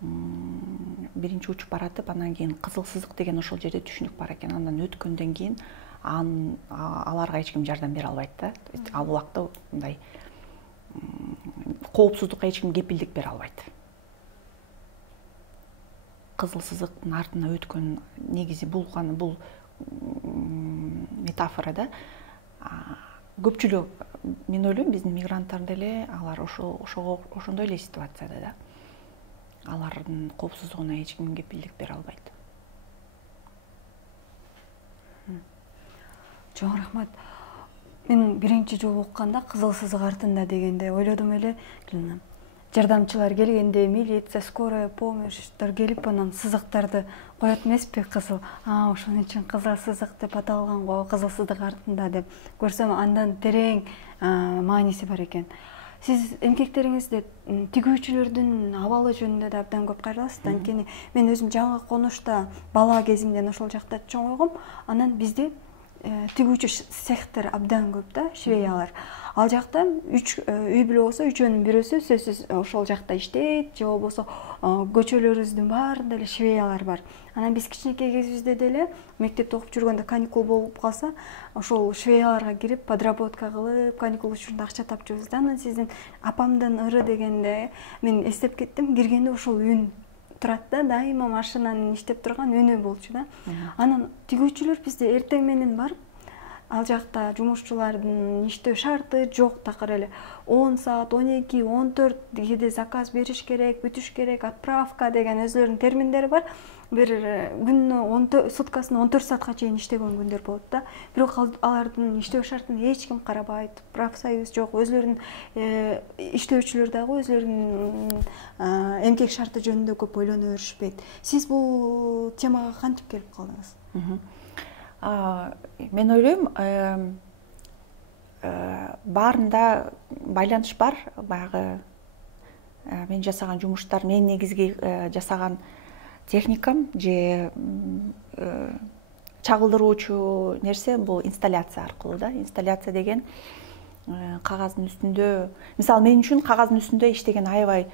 биринчи учуп баратып, анан кийин кызыл сызык деген ошол жерде түшүнүк бар экен. Андан өткөндөн кийин аларга эч ким жардам бере албайт да. Ал убакта мындай коопсуздукка эч ким кепилдик бере албайт. Кызыл сызыктын артына өткөн негизи бул метафора да. Көпчүлүк, мен ойлойм, биздин мигранттар деле алар ошондой эле ситуацияда да. Алардын коопсуздугуна эч ким кепилдик бере албайт. Чоң рахмат. Мен биринчи жолу укканда кызыл сызык артында дегенде ойлодум эле, жардамчылар келгенде милиция, скорая помощьтар келип анан сызыктарды коет эмеспи, кызыл. Ошон үчүн кызыл сызык деп аталган го, кызыл сызык артында деп көрсөм, андан терең мааниси бар экен. Сиз эмгектериңизде тигүүчүлөрдүн абалы жөнүндө да абдан көп кайрыласыз да. Анткени мен өзүм жаңы конушта бала кезимден ошол жакта чоңойгом. Анан бизде тигүүчү цехтер абдан көп да, швеялар. Ал жакта 3 үй бүлө болсо, 3-өнүн бирөөсү сөзсүз ошол жакта иштейт, же болбосо көчөлөрүбүздүн баарында эле швеялар бар. Анан биз кичинекей кезибизде деле мектепте окуп жүргөндө каникул болуп калса, ошол швеяларга кирип, подработка кылып, каникул учурунда акча тапчубуз да. Анан сиздин апамдын ыры дегенде мен эстеп кеттим, киргенде ошол үн турат да, дайыма машинанын иштеп турган үнү болчу да. Анан тигүүчүлөр бизде эртең менен барып, ал жакта жумушчулардын иштөө шарты жок, такыр эле 10 саат, 12, 14 кээде заказ бериш керек, бүтүш керек, отправка деген өзлөрүнүн терминдери бар. Бир күнүнө суткасына 14 саатка чейин иштеген күндөр болот да. Бирок алардын иштөө шартын эч ким карабайт, профсоюз жок, өзлөрүнүн иштөөчүлөр дагы өзлөрүнүн эмгек шарты жөнүндө көп ойлоно беришпейт. Сиз бул темага кантип келип калдыңыз? Мен ойлойм, баарында байланыш бар. Баягы мен жасаган жумуштар, мен негизги жасаган техникам же чагылдыруучу нерсе бул инсталляция аркылуу да. Инсталляция деген кагаздын үстүндө, мисалы мен үчүн кагаздын үстүндө иштеген аябай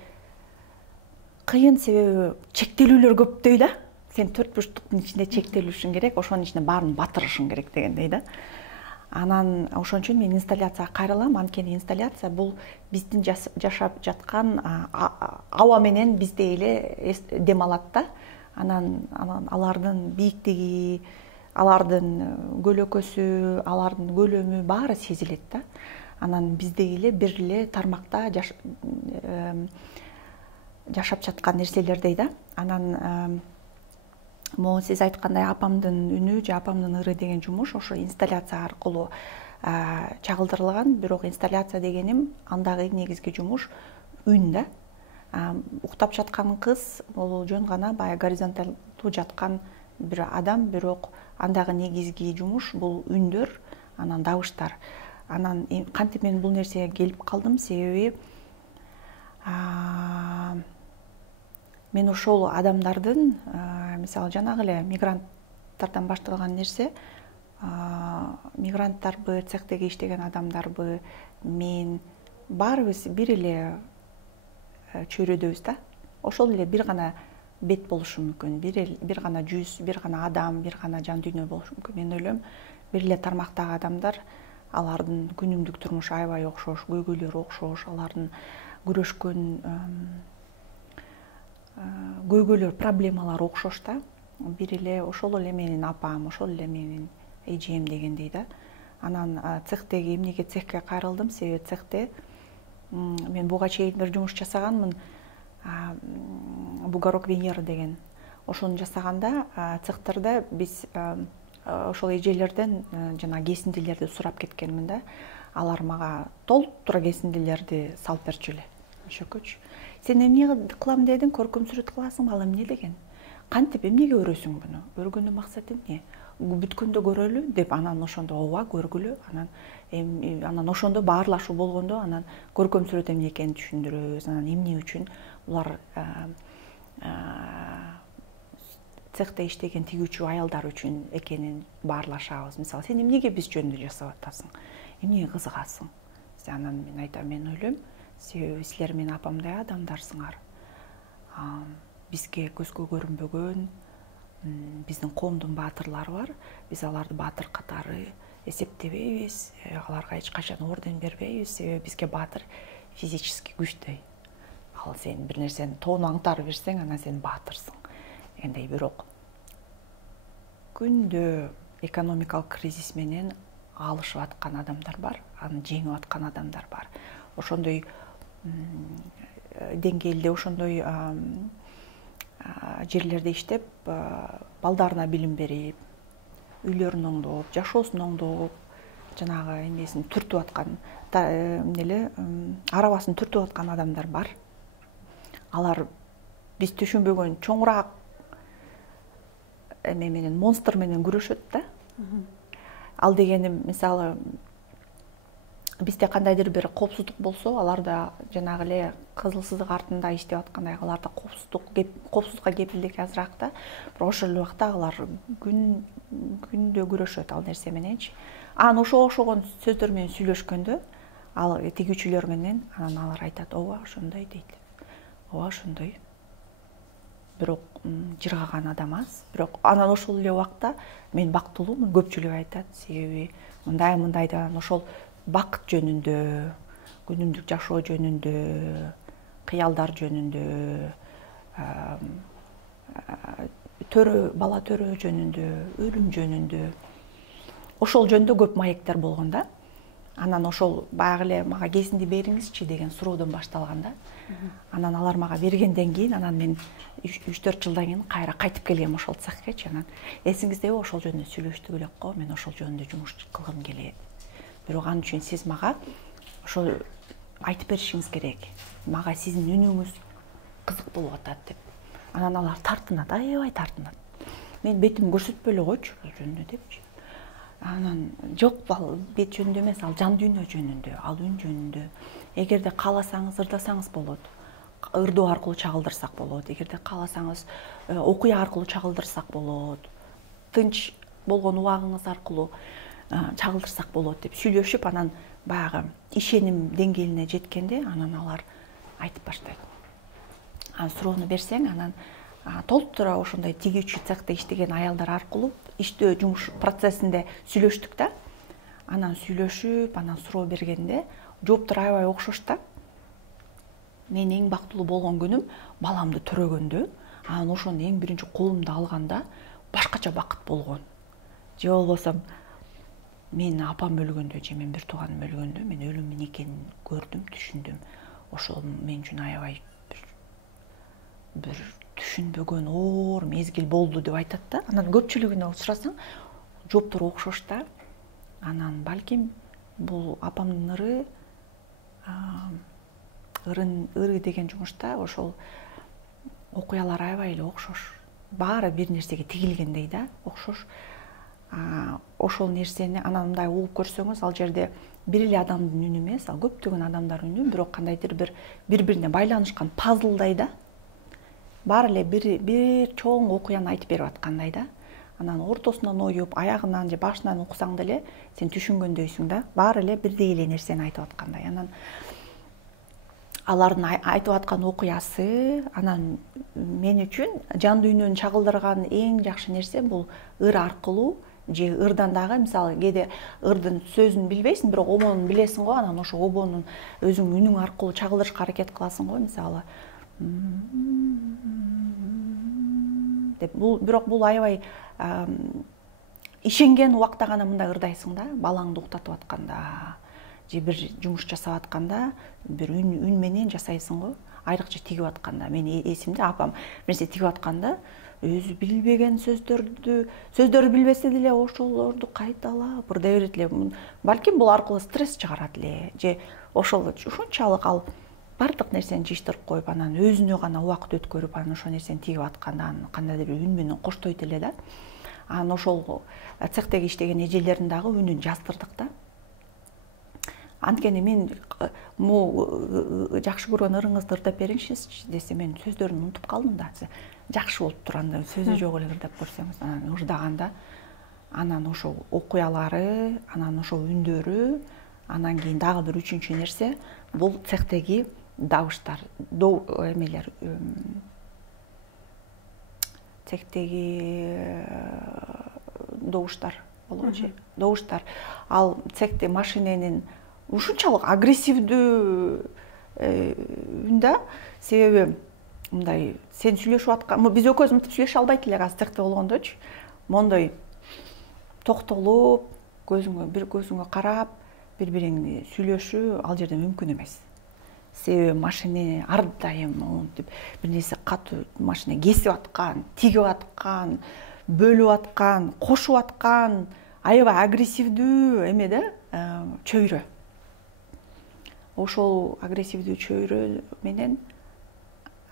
кыйын, себеби чектелүүлөр көптөй да. Сен 4 бурчтуктун ичинде чектелишиң керек, ошонун ичине баарын батырышың керек дегендей да. Анан ошон үчүн мен инсталляцияга кайрылам. Анткени инсталляция бул биздин жашап жаткан аба менен бизде эле дем алат да. Анан алардын бийиктиги, алардын көлөкөсү, алардын көлөмү баары сезилет да. Анан биздей эле бир эле тармакта жашап жаткан нерселердей да. Анан могу сиз айткандай апамдын үнү же апамдын ыры деген жумуш ошо инсталляция аркылуу чагылдырылган. Бирок инсталляция дегеним андагы негизги жумуш үн да. Уктап жаткан кыз бул жөн гана баягы горизонталдуу жаткан бир адам, бирок андагы негизги жумуш бул үндөр, анан дабыштар. Анан кантип мен бул нерсеге келип калдым, себеби мен ошол адамдардын, мисалы жанагы эле мигранттардан башталган нерсе, мигранттарбы, цехтеги иштеген адамдарбы, мен баарыбыз бир эле чөйрөдөбүз да. Ошол эле бир гана бет болушу мүмкүн, бир гана жүз, бир гана адам, бир гана жан дүйнө болушу мүмкүн. Мен ойлойм, бир эле тармактагы адамдар, алардын күнүмдүк турмушу аябай окшош, көйгөйлөрү окшош, алардын күрөшкөн көйгөйлөр, проблемалары окшош да. Бир эле ошол эле менин апам, ошол эле менин эжем дегендей да. Анан цехтеги эмнеге цехке кайрылдым, себеби цехте мен буга чейин бир жумуш жасаганмын, бугорок Венера деген. Ошону жасаганда цехтерде биз ошол эжелерден жана кесиндилерди сурап кеткенмин да. Алар мага толтура кесиндилерди салып берчү эле. Шөкөч, сен эмне кылам дедиң, көркөмсүрөт кыласың, ал эмне деген? Кантип эмнеге өрөсүң буну? Өргөндүн максаты эмне? Бүткөндө көрөлү деп, анан ошондо ооба көргүлө, анан ошондо баарлашуу болгондо, анан көркөмсүрөт эмне экенин түшүндүрөбүз, анан эмне үчүн булар цехте иштеген тигүүчү аялдар үчүн экенин баарлашабыз. Мисалы, сен эмнеге биз жөнүндө жасап атасың? Эмнеге кызыгасың? Анан мен айтам, мен ойлойм, себеби силер менин апамдай адамдарсыңар. Бизге көзгө көрүнбөгөн биздин коомдун баатырлары бар. Биз аларды баатыр катары эсептебейбиз, аларга эч качан орден бербейбиз, себеби бизге баатыр физически күчтөй. Ал сен бир нерсени тоону аңтарып берсең, анан сен баатырсың дегендей. Бирок күндө экономикалык кризис менен алышып аткан адамдар бар, аны жеңип аткан адамдар бар. Ошондой деңгээлде, ошондой жерлерде иштеп, балдарына билим берип, үйлөрүн оңдоп, жашоосун оңдоп, жанагы эмесин түртүп аткан, арабасын түртүп аткан адамдар бар. Алар биз түшүнбөгөн чоңураак эме менен, монстр менен күрөшөт да. Ал дегеним, мисалы, бизде кандайдыр бир коопсуздук болсо, аларда жанагы эле кызыл сызык артында иштеп аткандай, аларда коопсуздукка кепилдик азыраак да. Бирок ошол эле убакта алар күндө күрөшөт ал нерсе мененчи. Анан ошогон сөздөр менен сүйлөшкөндө, ал тигүүчүлөр менен, анан алар айтат, ооба ошондой дейт. Ооба ошондой. Бирок жыргаган адам аз. Бирок анан ошол эле убакта мен бактылуумун, көпчүлүк айтат, себеби мындай да, ошол бакыт жөнүндө, күнүмдүк жашоо жөнүндө, кыялдар жөнүндө, бала төрөө жөнүндө, өлүм жөнүндө, ошол жөнүндө көп маектер болгон да. Анан ошол баягы эле мага кесинди бериңизчи деген суроодон башталган да. Анан алар мага бергенден кийин, анан мен 3-4 жылдан кийин кайра кайтып келгем ошол цехкечи. Анан эсиңиздеби, ошол жөнүндө сүйлөштүк элек го, мен ошол жөнүндө жумуш кылгым келет. Бирок ал үчүн сиз мага ошол айтып беришиңиз керек. Мага сиздин үнүңүз кызык болуп атат деп. Анан алар тартынат, аябай тартынат. Мен бетим көрсөтпөй эле койчу бул жөнүндө депчи. Анан жок, ал бет жөнүндө эмес, ал жан дүйнө жөнүндө, ал үн жөнүндө. Эгерде кааласаңыз ырдасаңыз болот. ырдоо аркылуу чагылдырсак болот, эгерде кааласаңыз окуя аркылуу чагылдырсак болот, тынч болгон убагыңыз аркылуу чагылдырсак болот деп сүйлөшүп, анан баягы ишеним деңгээлине жеткенде анан алар айтып баштайт. Суроону берсең, анан толтура ошондой тигүүчү цехте иштеген аялдар аркылуу иштөө жумуш процессинде сүйлөштүк да. Анан сүйлөшүп, анан суроо бергенде жооптор аябай окшош да. Мен эң бактылуу болгон күнүм баламды төрөгөндө, анан ошону эң биринчи колумда алганда башкача бакыт болгон. Же болбосо мен апам өлгөндө, же мен бир тууганым өлгөндө мен өлүмүн экенин көрдүм, түшүндүм. Ошол мен үчүн аябай бир түшүнбөгөн оор мезгил болду деп айтат да. Анан көпчүлүгүнө сурасаң, жооптор окшош да. Анан балким бул апамдын ыры деген жумушта ошол окуялар аябай эле окшош. Баары бир нерсеге тигилгендей да, окшош. Ошол нерсени анан мындай угуп көрсөңүз, ал жерде бир эле адамдын үнү эмес, ал көптөгөн адамдардын үнү, бирок кандайдыр бир бири-бирине байланышкан пазлдай да. Баары эле бир чоң окуяны айтып берип аткандай да. Анан ортосунан оюп, аягынан же башынан уксаң деле сен түшүнгөндөйсүң да. Баары эле бирдей эле нерсени айтып аткандай. Анан алардын айтып аткан окуясы, анан мен үчүн жан дүйнөнү чагылдырган эң жакшы нерсе бул ыр аркылуу, же ырдан дагы, мисалы кээде ырдын сөзүн билбейсиң, бирок обонун билесиң го, анан ошо обонун өзүң үнүң аркылуу чагылдырышка аракет кыласың го, мисалы. Бирок бул аябай ишенген убакта гана мындай ырдайсың да, балаңды уктатып атканда, же бир жумуш жасап атканда, бир үн менен жасайсың го, айрыкча тигип атканда. Мен эсимде, апам нерсе тигип атканда, өзү билбеген сөздөрдү билбесе деле ошолорду кайталап ырдай берет эле. Балким бул аркылуу стресс чыгарат эле, же ошол ушунчалык ал бардык нерсени жыштырып коюп, анан өзүнө гана убакыт өткөрүп, анан ошол нерсени тигип атканда кандайдыр бир үн менен коштойт эле да. Анан ошол цехтеги иштеген эжелердин дагы үнүн жаздырдык да. Анткени мен жакшы көргөн ырыңызды ырдап бериңизчи десе, мен сөздөрүн унутуп калдым да. Жакшы болуп турганда сөзү жок эле ырдап көрсөңүз, анан ырдаганда, анан ошол окуялары, анан ошол үндөрү, анан кийин дагы бир үчүнчү нерсе бул цехтеги дабыштар, эмелер, цехтеги добуштар болобу, добуштар. Ал цехте машиненин ушунчалык агрессивдүү үн да, себеби мындай сен сүйлөшүп аткан, биз экөөбүз мынтип сүйлөшө албайт элек азыр цехте болгондочу. Мондой токтолуп, бир көзүңө карап, бири-бириңи сүйлөшүү ал жерде мүмкүн эмес. Себеби машина ар дайым монтип бир нерсе катуу машина кесип аткан, тигип аткан, бөлүп аткан, кошуп аткан, аябай агрессивдүү эме да, чөйрө. Ошол агрессивдүү чөйрө менен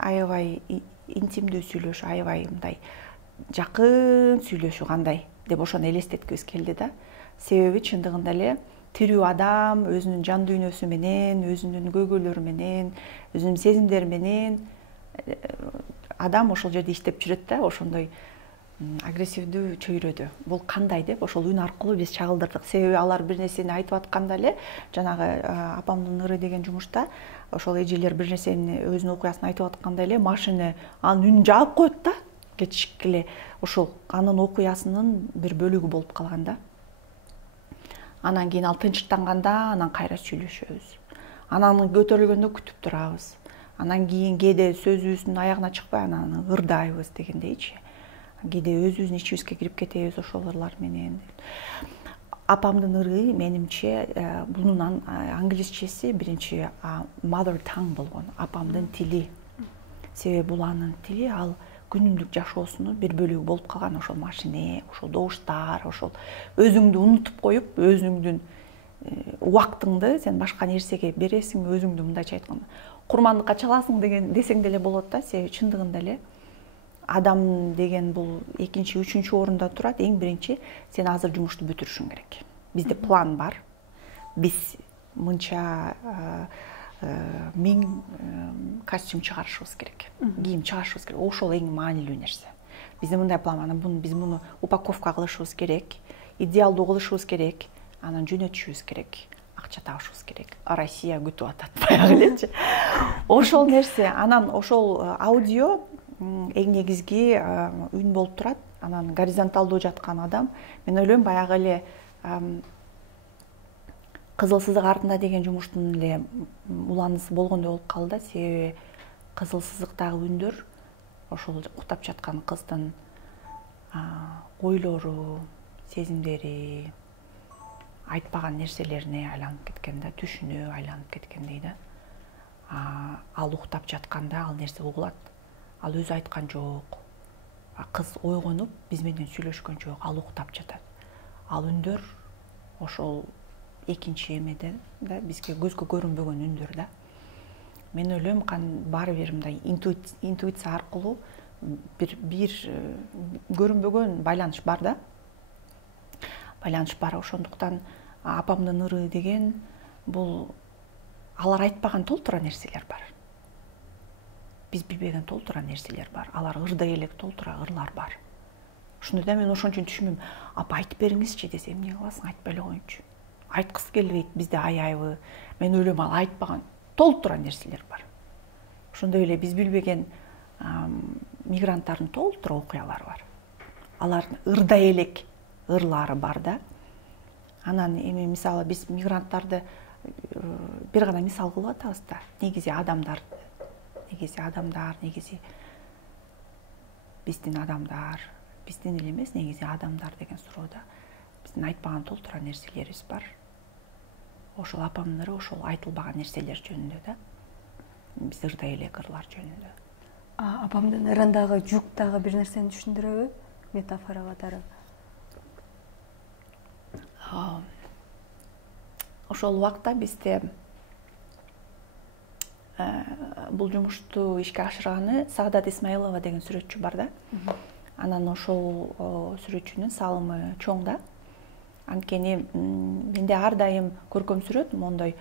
аябай интимдүү сүйлөшүү, аябай мындай жакын сүйлөшүү кандай деп ошону элестеткибиз келди да. Себеби чындыгында эле тирүү адам өзүнүн жан дүйнөсү менен, өзүнүн көйгөйлөрү менен, өзүнүн сезимдери менен адам ошол жерде иштеп жүрөт да, ошондой агрессивдүү чөйрөдө. Бул кандай деп ошол үн аркылуу биз чагылдырдык. Себеби алар бир нерсени айтып атканда эле, жанагы апамдын ыры деген жумушта ошол эжелер бир нерсени өзүнүн окуясын айтып атканда эле машина анын үнүн жаап коет да. Кетишик эле ошол анын окуясынын бир бөлүгү болуп калган да. Анан кийин ал тынчтанганда анан кайра сүйлөшөбүз. Анан көтөрүлгөндө күтүп турабыз. Анан кийин кээде сөзүбүздүн аягына чыкпай анан ырдайбыз дегендейчи. Кээде өзүбүздүн ичибизге кирип кетебиз ошол ырлар менен. Апамдын ыры менимче бунун англисчеси биринчи mother tongue болгон, апамдын тили. Себеби бул анын тили, ал күнүмдүк жашоосунун бир бөлүгү болуп калган. Ошол машина, ошол добуштар, ошол өзүңдү унутуп коюп, өзүңдүн убактыңды сен башка нерсеге бересиң, өзүңдү мындайча айтканда курмандыкка чаласың деген десең деле болот да. Себеби чындыгында эле адам деген бул экинчи, үчүнчү орунда турат. Эң биринчи сен азыр жумушту бүтүрүшүң керек. Бизде план бар. Биз мынча 1000 костюм чыгарышыбыз керек, кийим чыгарышыбыз керек. Ошол эң маанилүү нерсе. Бизде мындай план, биз муну упаковка кылышыбыз керек, идеалдуу кылышыбыз керек, анан жөнөтүшүбүз керек, акча табышыбыз керек. Россия күтүп атат баягы элечи. Ошол нерсе, анан ошол аудио эң негизги үн болуп турат. Анан горизонталдуу жаткан адам, мен ойлойм баягы эле кызыл сызык артында деген жумуштун эле уланысы болгондой болуп калды да. Себеби кызыл сызыктагы үндөр ошол уктап жаткан кыздын ойлору, сезимдери, айтпаган нерселерине айланып кеткен да, түшүнө айланып кеткендей да. Ал уктап жатканда ал нерсе угулат. Ал өзү айткан жок. Кыз ойгонуп, биз менен сүйлөшкөн жок, ал уктап жатат. Ал үндөр ошол экинчи эмеден да бизге көзгө көрүнбөгөн үндөр да. Мен ойлойм, баары бир мындай интуиция аркылуу бир көрүнбөгөн байланыш бар да. Байланыш бар. Ошондуктан апамдын ыры деген бул алар айтпаган толтура нерселер бар. Биз билбеген толтура нерселер бар. Алар ырдай элек толтура ырлар бар. Ошондо да мен ошон үчүн түшүнбөйм. Апа айтып бериңизчи десем, эмне кыласың, айтпай эле коеюнчу. Айткысы келбейт, бизде аябы. Мен ойлойм, ал айтпаган толтура нерселер бар. Ошондой эле биз билбеген мигранттардын толтура окуялары бар. Алардын ырдай элек ырлары бар да. Анан эми мисалы биз мигранттарды бир гана мисал кылып атабыз да. Негизи адамдар, негизи биздин адамдар, биздин эле эмес, негизи адамдар деген суроода биздин айтпаган толтура нерселерибиз бар. Ошол апамдын ыры ошол айтылбаган нерселер жөнүндө да. Биз ырдай элек ырлар жөнүндө. Апамдын ырындагы жүк дагы бир нерсени түшүндүрөбү? Метафора катары. Ошол убакта бизде бул жумушту ишке ашырганы Саадат Исмаилова деген сүрөтчү бар да. Анан ошол сүрөтчүнүн салымы чоң да. Анткени менде ар дайым көркөм сүрөт мондой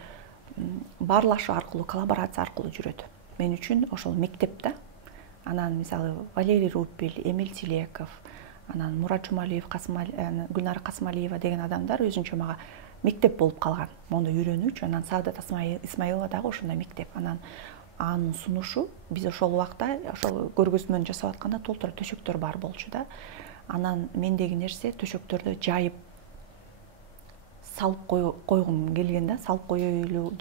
баарлашуу аркылуу, коллаборация аркылуу жүрөт. Мен үчүн ошол мектеп да. Анан мисалы Валерий Руппель, Эмиль Тилеков, анан Мурат Жумалиев, Гүлнара Касымалиева деген адамдар өзүнчө мага мектеп болуп калган. Мондой үйрөнүүчү. Анан Саадат Исмаилова дагы ошондой мектеп. Анан анын сунушу биз ошол убакта ошол көргөзмөнү жасап атканда толтура төшөктөр бар болчу да. Анан мендеги нерсе төшөктөрдү жайып салып койгум келген да. Салып коелу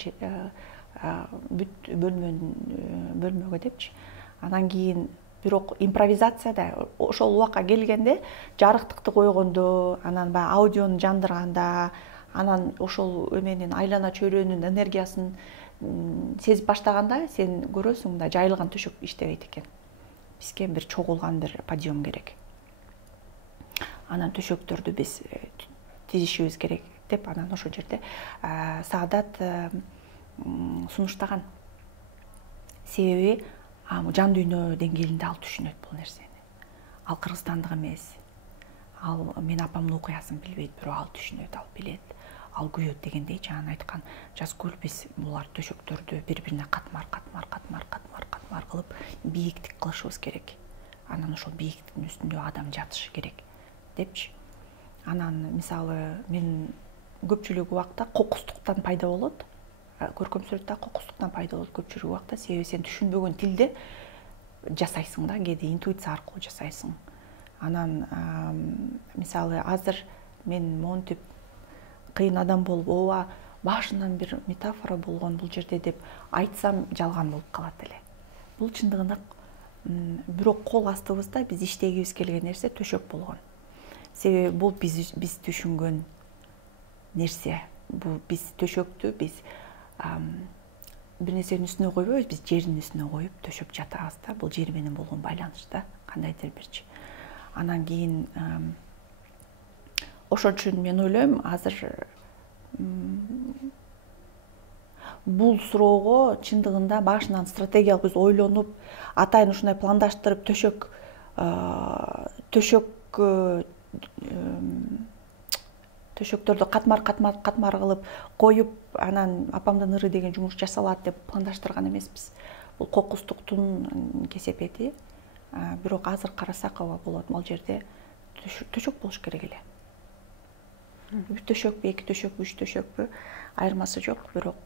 бүт бөлмөгө депчи. Анан кийин бирок импровизацияда ошол убакка келгенде жарыктыкты койгондо, анан баягы аудиону жандырганда, анан ошол эменин айлана чөйрөнүн энергиясын сезип баштаганда сен көрөсүң да жайылган төшөк иштебейт экен. Бизге бир чогулган бир подъем керек. Анан төшөктөрдү биз тизишибиз керек деп, анан ошол жерде Саадат сунуштаган. Себеби жан дүйнө деңгээлинде ал түшүнөт бул нерсени. Ал кыргызстандык эмес. Ал мен апамдын окуясын билбейт, бирок ал түшүнөт, ал билет. Ал күйөт дегендей жана айткан Жазгүл, биз булар төшөктөрдү бири-бирине катмар кылып бийиктик кылышыбыз керек. Анан ошол бийиктиктин үстүндө адам жатышы керек депчи. Анан мисалы мен көпчүлүк убакта кокустуктан пайда болот. Көркөм сүрөттө кокустуктан пайда болот көпчүлүк убакта. Себеби сен түшүнбөгөн тилде жасайсың да, кээде интуиция аркылуу жасайсың. Анан мисалы азыр мен монтип кыйын адам болуп, ооба башынан бир метафора болгон бул жерде деп айтсам жалган болуп калат эле. Бул чындыгында бирок кол астыбызда биз иштегибиз келген нерсе төшөк болгон. Себеби бул биз түшүнгөн нерсе. Бул биз төшөктү биз бир нерсенин үстүнө койбойбуз, биз жердин үстүнө коюп төшөп жатабыз да. Бул жер менен болгон байланышта кандайдыр бирчи. Анан кийин ошон үчүн мен ойлойм, азыр бул суроого чындыгында башынан стратегиялык биз ойлонуп, атайын ушундай пландаштырып төшөктөрдү катмар кылып коюп, анан апамдын ыры деген жумуш жасалат деп пландаштырган эмеспиз. Бул кокустуктун кесепети. Бирок азыр карасак ооба болот, бул жерде төшөк болуш керек эле. Бир төшөкпү, эки төшөкпү, үч төшөкпү айырмасы жок, бирок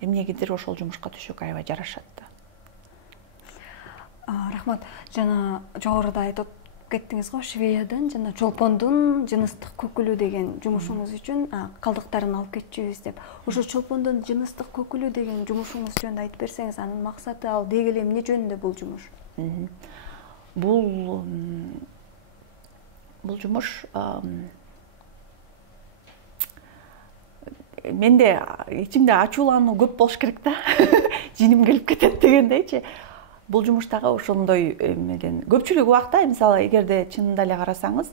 эмнегедир ошол жумушка төшөк аябай жарашат да. Рахмат. Жана жогоруда айтып кеттиңиз го, Швеядан жана чолпондун жыныстык көкүлү деген жумушуңуз үчүн калдыктарын алып кетчүбүз деп. Ошо чолпондун жыныстык көкүлү деген жумушуңуз жөнүндө айтып берсеңиз, анын максаты ал деги эле эмне жөнүндө бул жумуш? Бул жумуш менде ичимде ачуулануу көп болуш керек да. Жиним келип кетет дегендейчи. Бул жумуштагы ошондой эмеден көпчүлүк убакта, мисалы, эгерде чынында эле карасаңыз,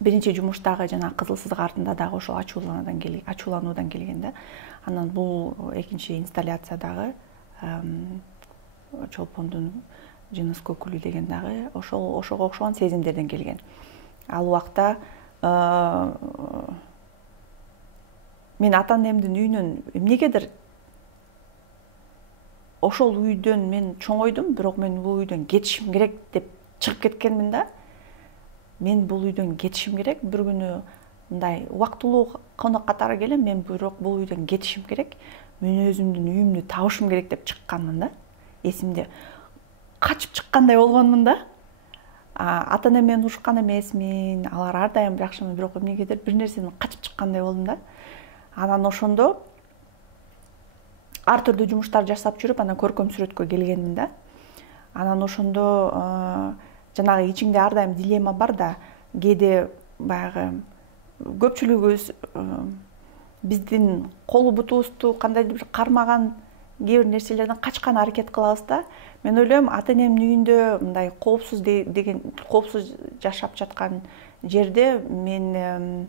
биринчи жумуштагы жана кызыл сызык артында дагы ошол ачуулануудан келген да. Анан бул экинчи инсталляциядагы чолпондун жыныс көкүлү деген дагы ошого окшогон сезимдерден келген. Ал убакта мен ата-энемдин үйүнөн эмнегедир ошол үйдөн мен чоңойдум, бирок мен бул үйдөн кетишим керек деп чыгып кеткенмин да. Мен бул үйдөн кетишим керек. Бир күнү мындай убактылуу конок катары келем, мен бирок бул үйдөн кетишим керек. Мен өзүмдүн үйүмдү табышым керек деп чыкканмын да. Эсимде качып чыккандай болгонмун да. Ата-энем менен урушкан эмесмин, алар ар дайым жакшымын, бирок эмнегедир бир нерсени качып чыккандай болдум да. Анан ошондо ар түрдүү жумуштар жасап жүрүп, анан көркөм сүрөткө келгенмин да. Анан ошондо жанагы ичиңде ар дайым дилемма бар да. Кээде баягы көпчүлүгүбүз биздин колу бутубузду кандайдыр бир кармаган кээ бир нерселерден качкан аракет кылабыз да. Мен ойлойм, ата-энемдин үйүндө мындай коопсуз жашап жаткан жерде мен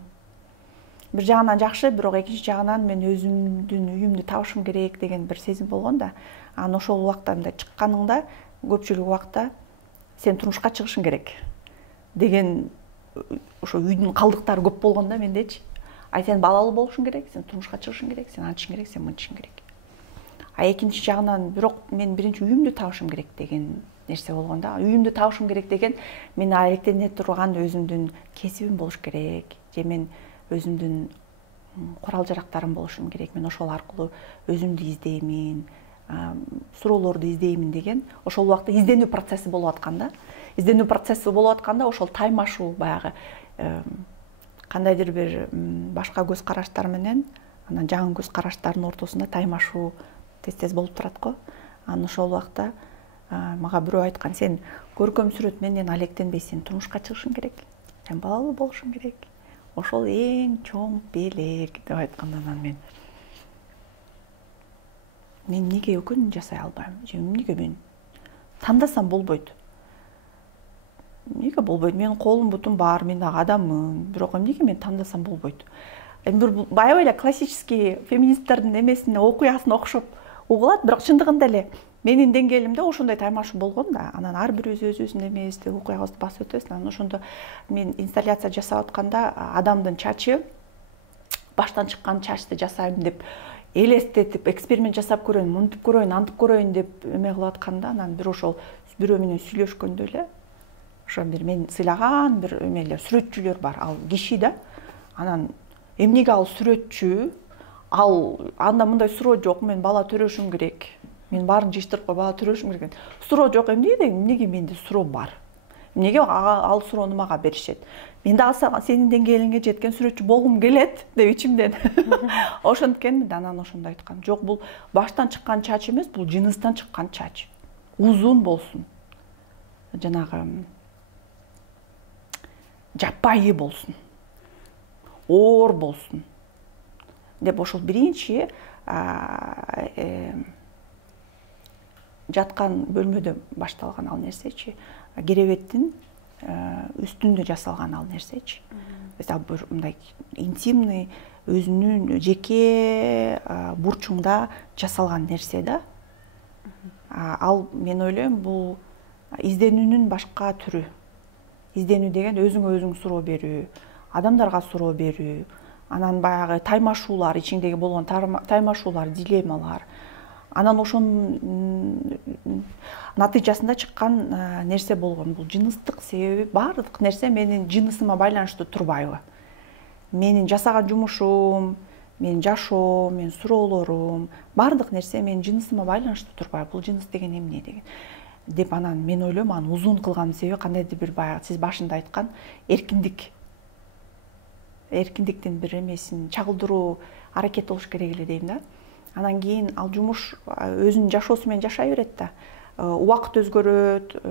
бир жагынан жакшы, бирок экинчи жагынан мен өзүмдүн үйүмдү табышым керек деген бир сезим болгон да. Анан ошол убакта мындай чыкканыңда көпчүлүк убакта сен турмушка чыгышың керек деген ошо үйдүн калдыктары көп болгон да мендечи. Сен балалуу болушуң керек, сен турмушка чыгышың керек, сен антишиң керек, сен мынтишиң керек. Экинчи жагынан бирок мен биринчи үйүмдү табышым керек деген нерсе болгон да. Үйүмдү табышым керек деген мен алектене турган өзүмдүн кесибим болуш керек, же мен өзүмдүн курал жарактарым болушум керек. Мен ошол аркылуу өзүмдү издеймин, суроолорду издеймин деген ошол убакта изденүү процесси болуп аткан да. Изденүү процесси болуп атканда ошол таймашуу баягы кандайдыр бир башка көз караштар менен анан жаңы көз караштардын ортосунда таймашуу тез болуп турат го. Анан ошол убакта мага бирөө айткан, сен көркөм сүрөт менен алектенбей, сен турмушка чыгышың керек, сен балалуу болушуң керек. Ошол эң чоң белек деп айткандан мен эмнеге экөөнүн жасай албайм? Же эмнеге мен тандасам болбойт? Эмнеге болбойт? Менин колум бутум бар, мен дагы адаммын, бирок эмнеге мен тандасам болбойт? Бир аябай эле классический феминисттердин эмесине окуясына окшоп угулат, бирок чындыгында эле менин деңгээлимде ошондой таймашуу болгон да. Анан ар бирибиз өзүбүздүн эмебизди, окуябызды басып өтөбүз. Анан ошондо мен инсталляция жасап атканда адамдын чачы баштан чыккан чачты жасайм деп элестетип, эксперимент жасап көрөйүн, мынтип көрөйүн, антип көрөйүн деп эме кылып атканда, анан бир ошол бирөө менен сүйлөшкөндө эле ошо бир мен сыйлаган бир эмелер, сүрөтчүлөр бар, ал киши да. Анан эмнеге ал сүрөтчү? Анда мындай суроо жок, мен бала төрөшүм керек. Мен баарын жыштырып кой, бала төрөшүм керек. Суроо жок, эмнеге менде суроо бар? Эмнеге ал суроону мага беришет? Мен дагы сенин деңгээлиңе жеткен сүрөтчү болгум келет деп ичимден ошенткенмин да. Анан ошондо айткам, жок, бул баштан чыккан чач эмес, бул жыныстан чыккан чач. Узун болсун. Жанагы жапайы болсун. Оор болсун. Деп ошол биринчи жаткан бөлмөдө башталган ал нерсечи, керебеттин үстүндө жасалган ал нерсечи. Бир мындай интимный, өзүнүн жеке бурчуңда жасалган нерсе да. Ал мен ойлойм, бул изденүүнүн башка түрү. изденүү деген өзүңө өзүң суроо берүү, адамдарга суроо берүү, анан баягы таймашуулар, ичиңдеги болгон таймашуулар, дилеммалар, анан ошонун натыйжасында чыккан нерсе болгон. Бул жыныстык себеби баардык нерсе менин жынысыма байланыштуу турбайбы? Менин жасаган жумушум, менин жашоом, менин суроолорум, баардык нерсе менин жынысыма байланыштуу турбайбы? Бул жыныс деген эмне деген деп анан мен ойлойм, аны узун кылганын себеби кандайдыр бир баягы сиз башында айткан эркиндиктин бир эмесин чагылдыруу аракет болуш керек эле дейм да. Анан кийин ал жумуш өзүнүн жашоосу менен жашай берет да. Убакыт өзгөрөт,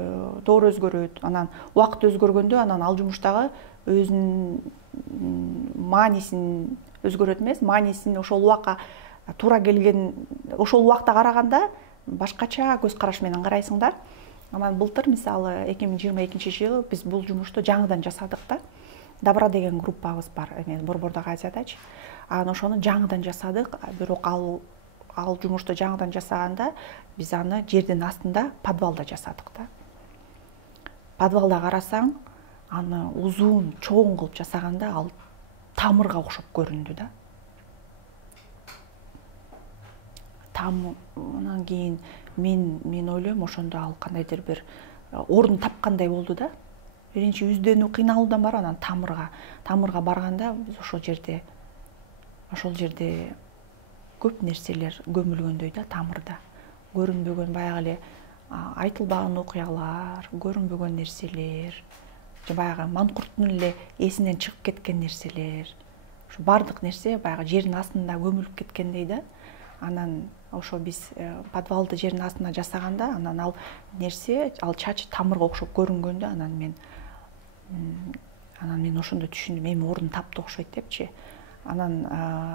доор өзгөрөт. Анан убакыт өзгөргөндө анан ал жумуштагы өзүнүн маанисин өзгөрөт эмес, маанисин ошол убакка туура келген, ошол убакта караганда башкача көз караш менен карайсың да. Анан былтыр мисалы 2022-жылы биз бул жумушту жаңыдан жасадык да. Добра деген группабыз бар, Борбордогу Азиядачы. Анан ошону жаңыдан жасадык, бирок ал жумушту жаңыдан жасаганда биз аны жердин астында подвалда жасадык да. Подвалда карасаң, аны узун, чоң кылып жасаганда ал тамырга окшоп көрүндү да. Анан кийин мен ойлойм, ошондо ал кандайдыр бир орун тапкандай болду да. Биринчи изденүү кыйналуудан бар, анан тамырга барганда биз ошол жерде көп нерселер көмүлгөндөй да, тамырда. Көрүнбөгөн баягы эле айтылбаган окуялар, көрүнбөгөн нерселер, баягы манкурттун эле эсинен чыгып кеткен нерселер. Ошо баардык нерсе баягы жердин астында көмүлүп кеткендей да. Анан ошо биз подвалды жердин астына жасаганда, анан ал нерсе, ал чач тамырга окшоп көрүнгөндө, анан мен ошондо түшүндүм, эми орун тапты окшойт депчи. Анан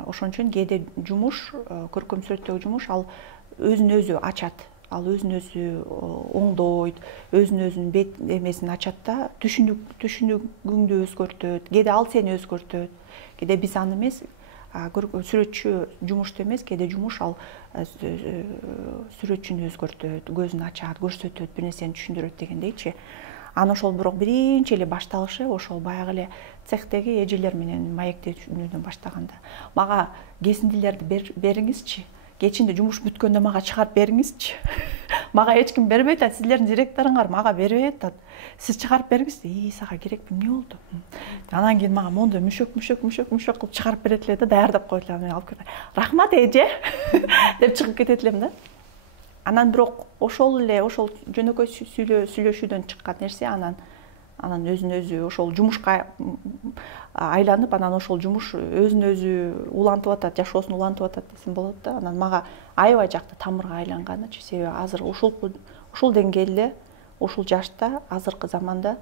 ошон үчүн кээде жумуш, көркөм сүрөттөгү жумуш, ал өзүн өзү ачат, ал өзүн өзү оңдойт, өзүн өзүнүн бет эмесин ачат да, түшүнүгүңдү өзгөртөт, кээде ал сени өзгөртөт, кээде биз аны эмес, сүрөтчү жумушту эмес, кээде жумуш ал сүрөтчүнү өзгөртөт, көзүн ачат, көрсөтөт, бир нерсени түшүндүрөт дегендейчи. Анан ошол бирок биринчи эле башталышы ошол баягы эле цехтеги эжелер менен маектенүүдөн баштаганда. Мага кесиндилерди бериңизчи, кечинде жумуш бүткөндө мага чыгарып бериңизчи. Мага эч ким бербейт, сиздердин директоруңар мага бербейт атат. Сиз чыгарып бериңиз. Сага керекпи, эмне болду? Анан кийин мага мондо мүшөк кылып чыгарып берет эле да, даярдап коет эле. Мен алып келип, рахмат эже деп чыгып кетет элем да. Анан бирок ошол жөнөкөй сүйлөшүүдөн чыккан нерсе анан өзүн өзү ошол жумушка айланып, анан ошол жумуш өзүн өзү улантып атат, жашоосун улантып атат десем болот да. Анан мага аябай жакты тамырга айланганычы, себеби азыр ушул деңгээлде, ушул жашта, азыркы заманда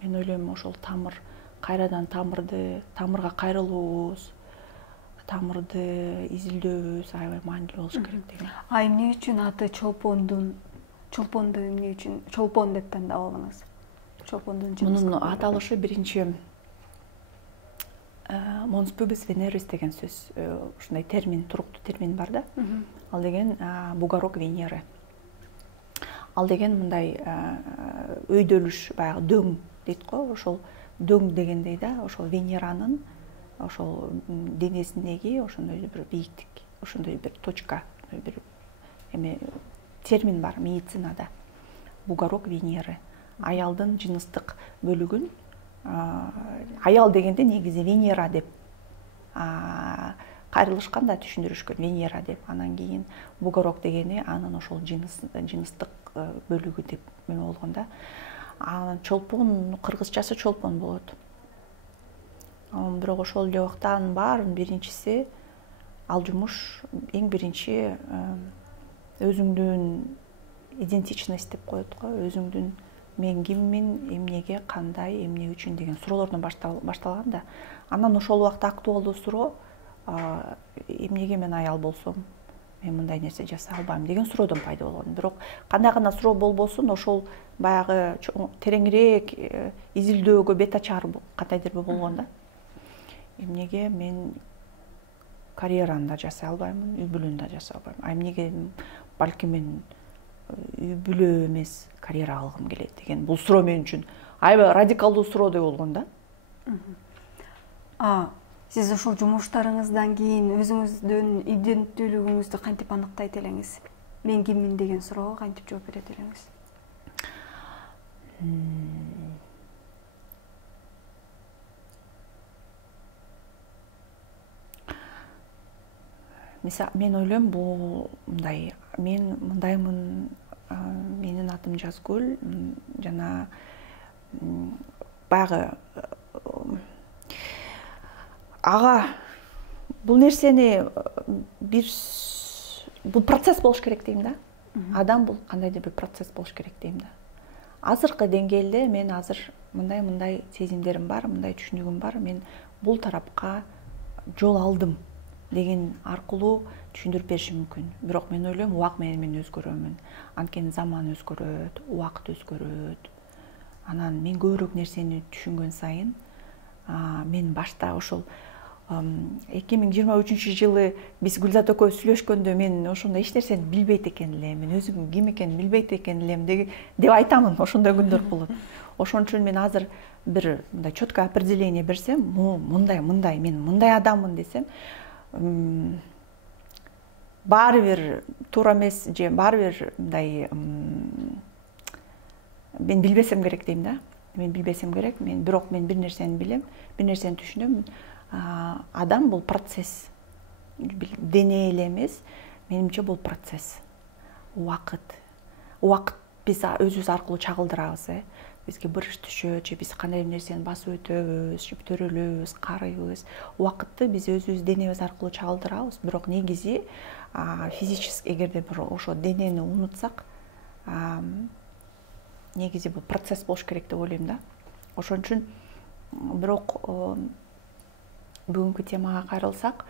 мен ойлойм, ошол тамыр, кайрадан тамырга кайрылуубуз, тамырды изилдөөбүз аябай маанилүү болуш керек деген. Эмне үчүн аты чолпонду эмне үчүн чолпон деп тандабадыңыз? Чолпондун жынысы. Мунун аталышы биринчи Mons pubis veneris деген сөз, ушундай термин, туруктуу термин бар да. Ал деген бугорок Венеры. Ал деген мындай өйдөлүш, баягы дөң дейт го, ошол дөң дегендей да, ошол Венеранын ошол денесиндеги ошондой бир бийиктик, ошондой бир точка, бир эме термин бар медицинада. Бугорок Венеры. Аялдын жыныстык бөлүгүн, аял дегенде негизи Венера деп кайрылышкан да, түшүндүрүшкөн Венера деп. Анан кийин бугорок дегени анын ошол жыныстык бөлүгү деп эме болгон да. Анан чолпон, кыргызчасы чолпон болот. Бирок ошол жактан баардын биринчиси ал жумуш эң биринчи өзүңдүн идентичность деп коет го, өзүңдүн мен киммин, эмнеге, кандай, эмне үчүн деген суроолордон башталган да. Анан ошол убакта актуалдуу суроо эмнеге мен аял болсом, мен мындай нерсе жасай албайм деген суроодон пайда болгон. Бирок кандай гана суроо болбосун, ошол баягы тереңирээк изилдөөгө бет ачар кандайдыр бир болгон да. Эмнеге мен карьераны да жасай албаймын, үй бүлөнү да жасай албайм. Эмнеге балки мен үй бүлө эмес карьера алгым келет деген бул суроо мен үчүн аябай радикалдуу суроодай болгон да. Сиз ушул жумуштарыңыздан кийин өзүңүздүн иденттүүлүгүңүздү кантип аныктайт элеңиз? Мен киммин деген суроого кантип жооп берет элеңиз? Мен ойлойм бул мындай, мен мындаймын, менин атым Жазгүл, жана баягы ага бул нерсени бул процесс болуш керек дейм да. Адам бул кандайдыр бир процесс болуш керек дейм да. Азыркы деңгээлде мен азыр мындай сезимдерим бар, мындай түшүнүгүм бар. Мен бул тарапка жол алдым деген аркылуу түшүндүрүп беришим мүмкүн. Бирок мен ойлойм, убак менен мен өзгөрөмүн. Анткени заман өзгөрөт, убакыт өзгөрөт. Анан мен көбүрөөк нерсени түшүнгөн сайын, мен башта ошол 2023 жылы биз Гүлзат экөөбүз сүйлөшкөндө мен ошондо эч нерсени билбейт экен элем, мен өзүм ким экенин билбейт экен элем деп айтамын, ошондой күндөр болот. Ошон үчүн мен азыр бир мындай четкое определение берсем, мындай, мен мындай адаммын десем, баары бир туура эмес же баары бир мындай мен билбесем керек дейм да. Мен билбесем керек, бирок мен бир нерсени билем, бир нерсени түшүнөм. Адам бул процесс. Дене эле эмес, менимче бул процесс. Убакыт биз өзүбүз аркылуу чагылдырабыз, бизге бырыш түшөт, же биз кандай бир нерсени басып өтөбүз, же төрөлөбүз, карыйбыз. Убакытты биз өзүбүз денебиз аркылуу чагылдырабыз, бирок негизи физически эгерде бир ошо денени унутсак, негизи бул процесс болуш керек деп ойлойм да. Ошон үчүн бирок бүгүнкү темага кайрылсак,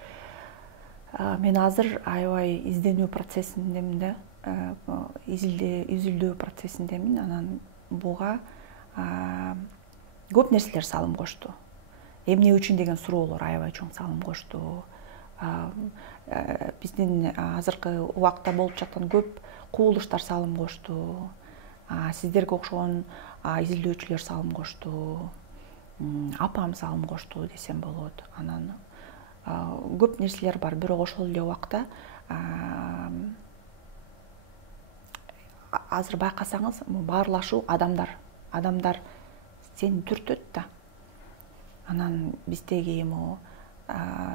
мен азыр аябай изденүү процессиндемин да, изилдөө процессиндемин. Анан буга көп нерселер салым кошту. Эмне үчүн деген суроолор аябай чоң салым кошту. Биздин азыркы убакта болуп жаткан көп кубулуштар салым кошту. Сиздерге окшогон изилдөөчүлөр салым кошту. Апам салым кошту десем болот. Анан көп нерселер бар, бирок ошол эле убакта азыр байкасаңыз, баарлашуу адамдар сени түртөт да. Анан биздеги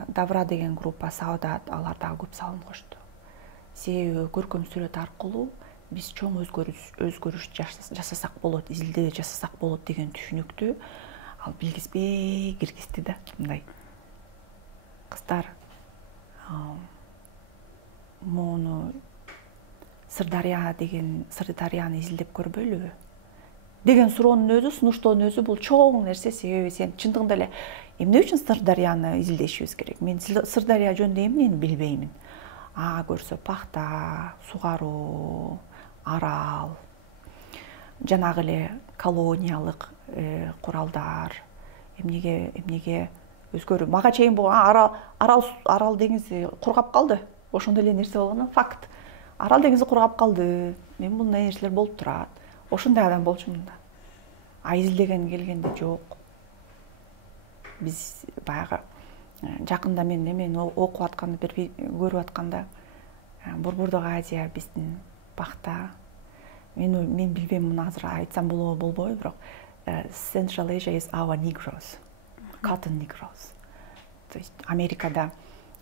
Добра деген группа, Саадат, алар дагы көп салым кошту. Себеби көркөм сүрөт аркылуу биз чоң өзгөрүш жасасак болот, изилдөө жасасак болот деген түшүнүктү ал билгизбей киргизди да. Мындай кыздар, мону Сырдарияны изилдеп көрбөйлүбү деген суроонун өзү, сунуштоонун өзү бул чоң нерсе. Себеби сен чындыгында эле эмне үчүн Сырдарияны изилдешибиз керек? Мен Сырдария жөнүндө эмнени билбеймин. Көрсө пахта, сугаруу, арал, жанагы эле колониялык куралдар, эмнеге өзгөрүү. Мага чейин бул арал деңизи кургап калды. Ошондой эле нерсе болгону факт. Арал деңизи кургап калды. Мен мындай нерселер болуп турат. Ошондой адам болчумун да. Изилдеген келгенде жок. Биз баягы жакында мен эмени окуп атканда, көрүп атканда, Борбордук Азия биздин пахта. Мен билбейм, муну азыр айтсам болобу болбойбу, бирок Central Asia is our Negroes, cotton Negroes. То есть Америкада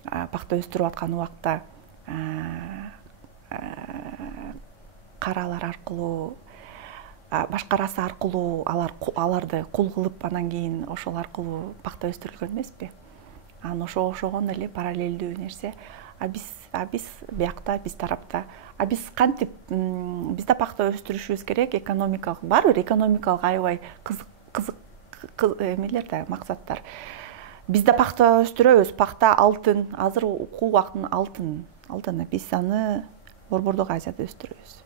пахта өстүрүп аткан убакта каралар аркылуу, башка раса аркылуу аларды кул кылып, анан кийин ошол аркылуу пахта өстүрүлгөн эмеспи? Анан ошогон эле параллелдүү нерсе. Биз биякта, биз тарапта, биз кантип бизде пахта өстүрүшүбүз керек, экономикалык, баары бир экономикалык аябай кызык эмелер да, максаттар. Бизде пахта өстүрөбүз, пахта алтын, азыр убактын алтыны, биз аны Борбордук Азияда өстүрөбүз.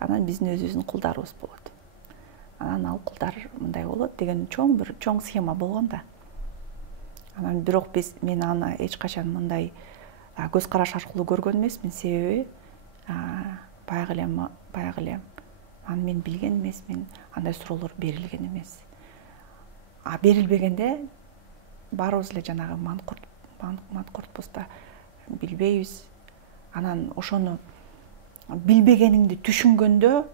Анан биздин өзүбүздүн кулдарыбыз болот. Анан ал кулдар мындай болот деген чоң схема болгон да. Анан бирок мен аны эч качан мындай көз караш аркылуу көргөн эмесмин. Себеби баягы эле аны мен билген эмесмин, андай суроолор берилген эмес. А берилбегенде баарыбыз эле жанагы манкуртпуз да, билбейбиз. Анан ошону билбегениңди түшүнгөндө,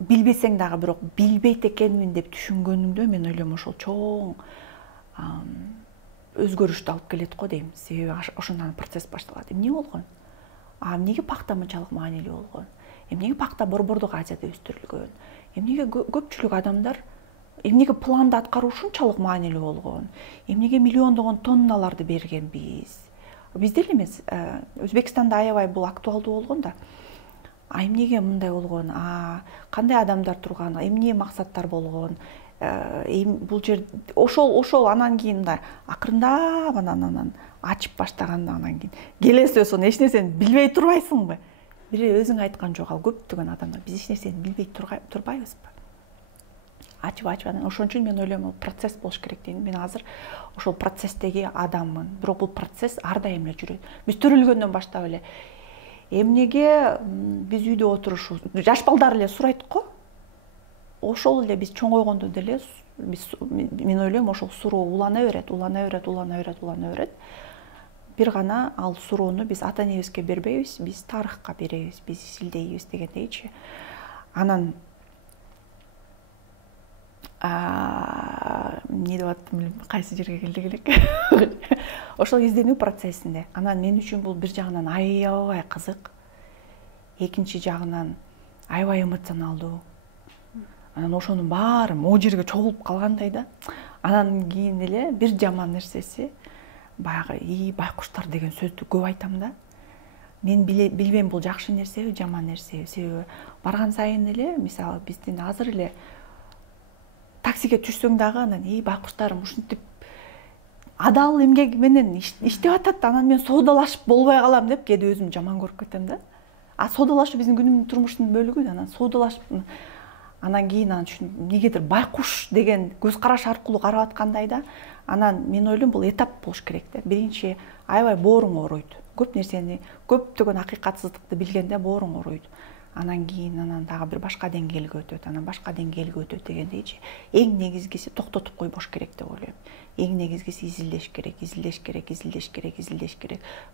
билбесең дагы бирок билбейт экенмин деп түшүнгөнүңдө, мен ойлойм ошол чоң өзгөрүштү алып келет го дейм. Себеби ошондон процесс башталат. Эмне болгон? Эмнеге пакта мынчалык маанилүү болгон? Эмнеге пакта Борбордук Азияда өстүрүлгөн? Эмнеге көпчүлүк адамдар, эмнеге планды аткаруу ушунчалык маанилүү болгон? Эмнеге миллиондогон тонналарды бергенбиз? Бизде эле эмес, Өзбекстанда аябай бул актуалдуу болгон да. Эмнеге мындай болгон? Кандай адамдар турган? Эмне максаттар болгон? Бул жер ошол анан кийин да акырындап анан ачып баштаганда, анан кийин келесиң сону эч нерсени билбей турбайсыңбы? Бир өзүң айткан жок, ал көптөгөн адамдар биз эч нерсени билбей турбайбызбы? Ачып анан ошон үчүн мен ойлойм, бул процесс болуш керек дейм. Мен азыр ошол процесстеги адаммын. Бирок бул процесс ар дайым эле жүрөт. Биз төрөлгөндөн баштап эле эмнеге биз үйдө отурушубуз, жаш балдар эле сурайт го. Ошол эле биз чоңойгондо деле мен ойлойм ошол суроо улана берет. Бир гана ал суроону биз ата энебизге бербейбиз, биз тарыхка беребиз, биз изилдейбиз дегендейчи. Анан эмне деп аттым, кайсы жерге келдик элек. Ошол изденүү процессинде. Анан мен үчүн бул бир жагынан аябай кызык, экинчи жагынан аябай эмоционалдуу. Анан ошонун баары могу жерге чогулуп калгандай да. Анан кийин эле бир жаман нерсеси, баягы байкуштар деген сөздү көп айтам да. Мен билбейм бул жакшы нерсеби, жаман нерсеби. Себеби барган сайын эле, мисалы биздин азыр эле таксиге түшсөң дагы анан байкуштарым ушинтип адал эмгек менен иштеп атат, анан мен соодалашып болбой калам деп кээде өзүм жаман көрүп кетем да. Соодалашуу биздин күнүмдүк турмуштун бөлүгү. Анан соодалашып, анан кийин негедир байкуш деген көз караш аркылуу карап аткандай да. Анан мен ойлойм, бул этап болуш керек да. Биринчи аябай бооруң ооруйт. Көп нерсени, көптөгөн акыйкатсыздыкты билгенде бооруң ооруйт. Анан кийин дагы бир башка деңгээлге өтөт, анан башка деңгээлге өтөт дегендейчи. Эң негизгиси токтотуп койбош керек деп ойлойм. Эң негизгиси изилдеш керек.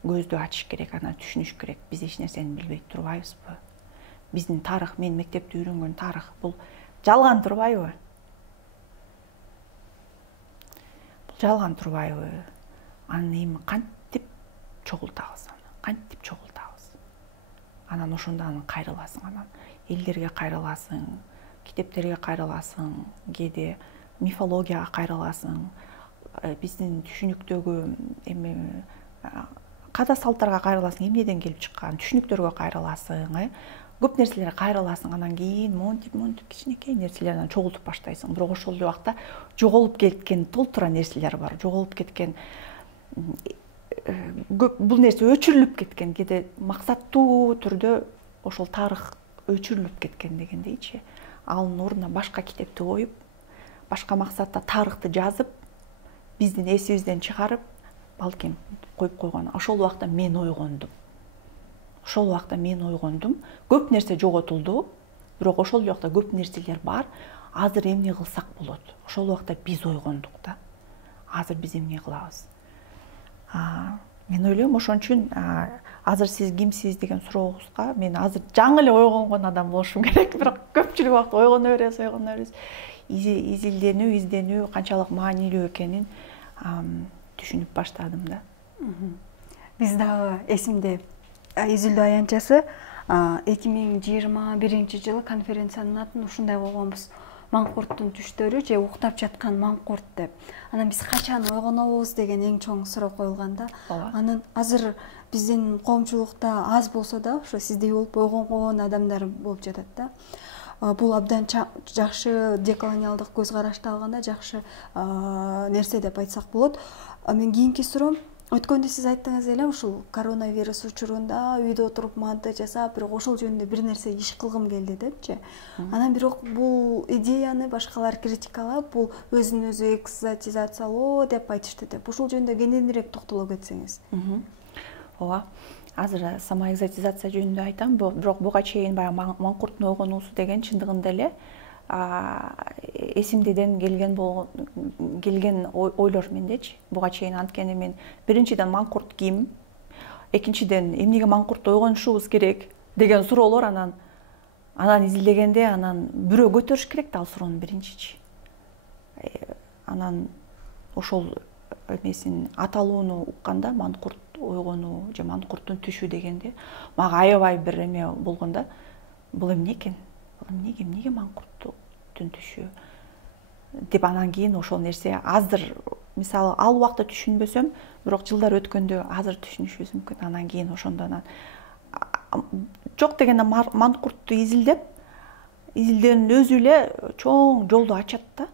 Көздү ачыш керек, анан түшүнүш керек. Биз эч нерсени билбей турбайбызбы? Биздин тарых, мен мектепте үйрөнгөн тарых бул жалган турбайбы? Бул жалган турбайбы? Анан эми кантип чогултабыз аны? Анан ошондо кайрыласың, анан элдерге кайрыласың, китептерге кайрыласың, кээде мифологияга кайрыласың, биздин түшүнүктөгү эми када салттарга кайрыласың, эмнеден келип чыккан, түшүнүктөргө кайрыласың, көп нерселерге кайрыласың, анан кийин монтип кичинекей нерселерди чогултуп баштайсың. Бирок ошол эле убакта жоголуп кеткен толтура нерселер бар, жоголуп кеткен, бул нерсе өчүрүлүп кеткен, кээде максаттуу түрдө ошол тарых өчүрүлүп кеткен дегендейчи. Анын ордуна башка китепти коюп, башка максатта тарыхты жазып, биздин эсибизден чыгарып, балким коюп койгон. Ошол убакта мен ойгондум. Көп нерсе жоготулду, бирок ошол убакта көп нерселер бар. Азыр эмне кылсак болот? Ошол убакта биз ойгондук да. Азыр биз эмне кылабыз? Мен ойлойм, ошон үчүн азыр сиз кимсиз деген сурооңузга мен азыр жаңы эле ойгонгон адам болушум керек, бирок көпчүлүк убакыт ойгоно беребиз. Изденүү канчалык маанилүү экенин түшүнүп баштадым да. Биз дагы эсимде изилдөө аянтчасы 2021 жылы конференциянын атын ушундай койгонбуз: Маңкурттун түштөрү же уктап жаткан маңкурт деп. Анан биз качан ойгонобуз деген эң чоң суроо коюлганда, анан азыр биздин коомчулукта аз болсо да ошо сиздей болуп ойгонгон адамдар болуп жатат да. Бул абдан жакшы деколониалдык көз карашты алганда жакшы нерсе деп айтсак болот. Мен кийинки суроом, өткөндө сиз айттыңыз эле, ушул коронавирус учурунда үйдө отуруп монтаж жасап, бирок ошол жөнүндө бир нерсе иш кылгым келди депчи. Анан бирок бул идеяны башкалар критикалап, бул өзүн өзү экзотизациялоо деп айтышты деп. Ушул жөнүндө кененирээк токтоло кетсеңиз. Ооба. азыр самоэкзотизация жөнүндө айтам, бирок буга чейин баягы маңкурттун ойгонуусу деген чындыгында эле эсимдеден келген ойлор мендечи. Буга чейин анткени мен биринчиден маңкурт ким, экинчиден эмнеге маңкурт ойгонушубуз керек деген суроолор анан изилдегенде анан бирөө көтөрүш керек да ал суроону биринчичи. Анан ошол эмесин аталууну укканда маңкурт ойгонуу же маңкурттун түшү дегенде мага аябай бир эме болгон да. Бул эмне экен? Эмнеге маңкурттун түшү деп анан кийин ошол нерсе азыр мисалы ал убакта түшүнбөсөм, бирок жылдар өткөндө азыр түшүнүшүбүз мүмкүн. Анан кийин ошондон жок дегенде маңкуртту изилдөөнүн өзү эле чоң жолду ачат да.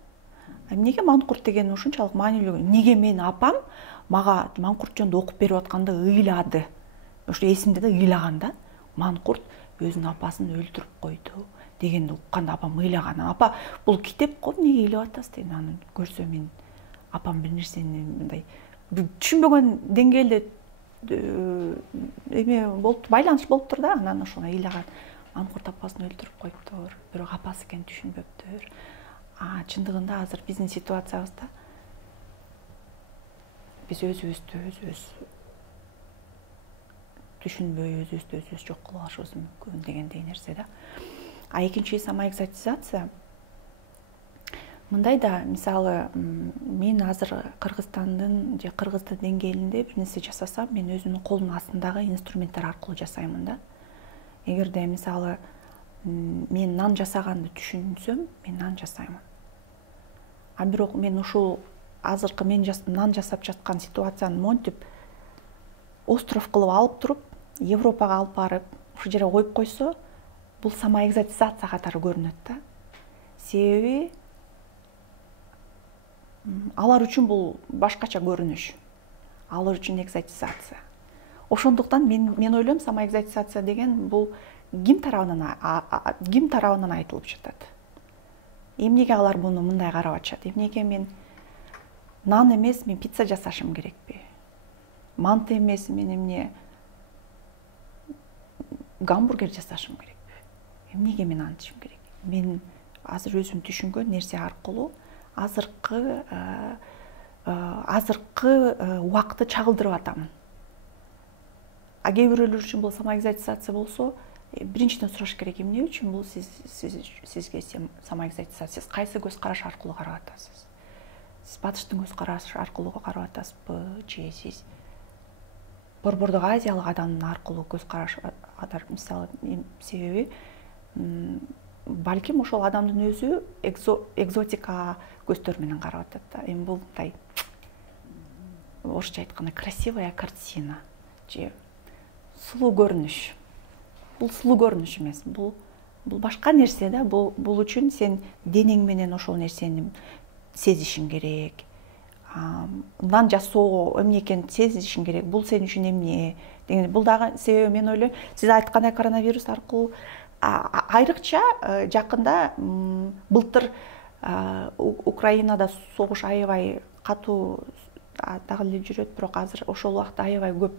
Эмнеге маңкурт деген ушунчалык маанилүү? Эмнеге менин апам мага маңкурт жөнүндө окуп берип атканда ыйлады? Ошо эсимде да ыйлаган да. Маңкурт өзүнүн апасын өлтүрүп койду дегенди укканда апам ыйлаган. Апа, бул китеп го, эмнеге ыйлап атасыз дейм. Анан көрсө мен апам бир нерсени мындай түшүнбөгөн деңгээлде эме болуптур, байланыш болуптур да. Анан ошону ыйлаган. Маңкурт апасын өлтүрүп коюптур, бирок апасы экенин түшүнбөптүр. Чындыгында азыр биздин ситуациябызда биз өзүбүз түшүнбөй, өзүбүз жок кылып алышыбыз мүмкүн дегендей нерсе да. Экинчи самоэкзотизация мындай да, мисалы мен азыр Кыргызстандын же кыргыздын деңгээлинде бир нерсе жасасам, мен өзүмдүн колумдун астындагы инструменттер аркылуу жасаймын да. Эгерде мисалы мен нан жасаганды түшүнсөм, мен нан жасаймын. Бирок мен ушул азыркы мен нан жасап жаткан ситуацияны монтип остров кылып алып туруп, Европага алып барып, ушул жерге коюп койсо, бул самоэкзотизация катары көрүнөт да. Себеби алар үчүн бул башкача көрүнүш. Алар үчүн экзотизация. Ошондуктан мен ойлойм, самоэкзотизация деген бул ким тарабынан айтылып жатат. Эмнеге алар буну мындай карап атышат? Эмнеге мен нан эмес, мен пицца жасашым керекпи? Манты эмес, мен эмне гамбургер жасашым керекпи? Эмнеге мен антышым керек? Мен азыр өзүм түшүнгөн нерсе аркылуу азыркы убакытты чагылдырып атамын. Кээ бирөөлөр үчүн бул самоэкзотизация болсо, биринчиден сураш керек, эмне үчүн бул сизге самоэкзотизация? Сиз кайсы көз караш аркылуу карап атасыз? Сиз батыштын көз карашы аркылуу карап атасызбы, же сиз Борбордук Азиялык адамдын аркылуу көз караш мисалы, себеби балким ошол адамдын өзү экзотика көздөр менен карап атат да. Эми бул мындай орусча айтканда красивая картина же сулуу көрүнүш. Бул сулуу көрүнүш эмес, бул башка нерсе да. Бул үчүн сен денең менен ошол нерсени сезишиң керек. Нан жасоо эмне экенин сезишиң керек. Бул сен үчүн эмне? Бул дагы себеби мен ойлойм, сиз айткандай коронавирус аркылуу айрыкча жакында былтыр Украинада согуш аябай катуу дагы эле жүрөт, бирок азыр ошол убакта аябай көп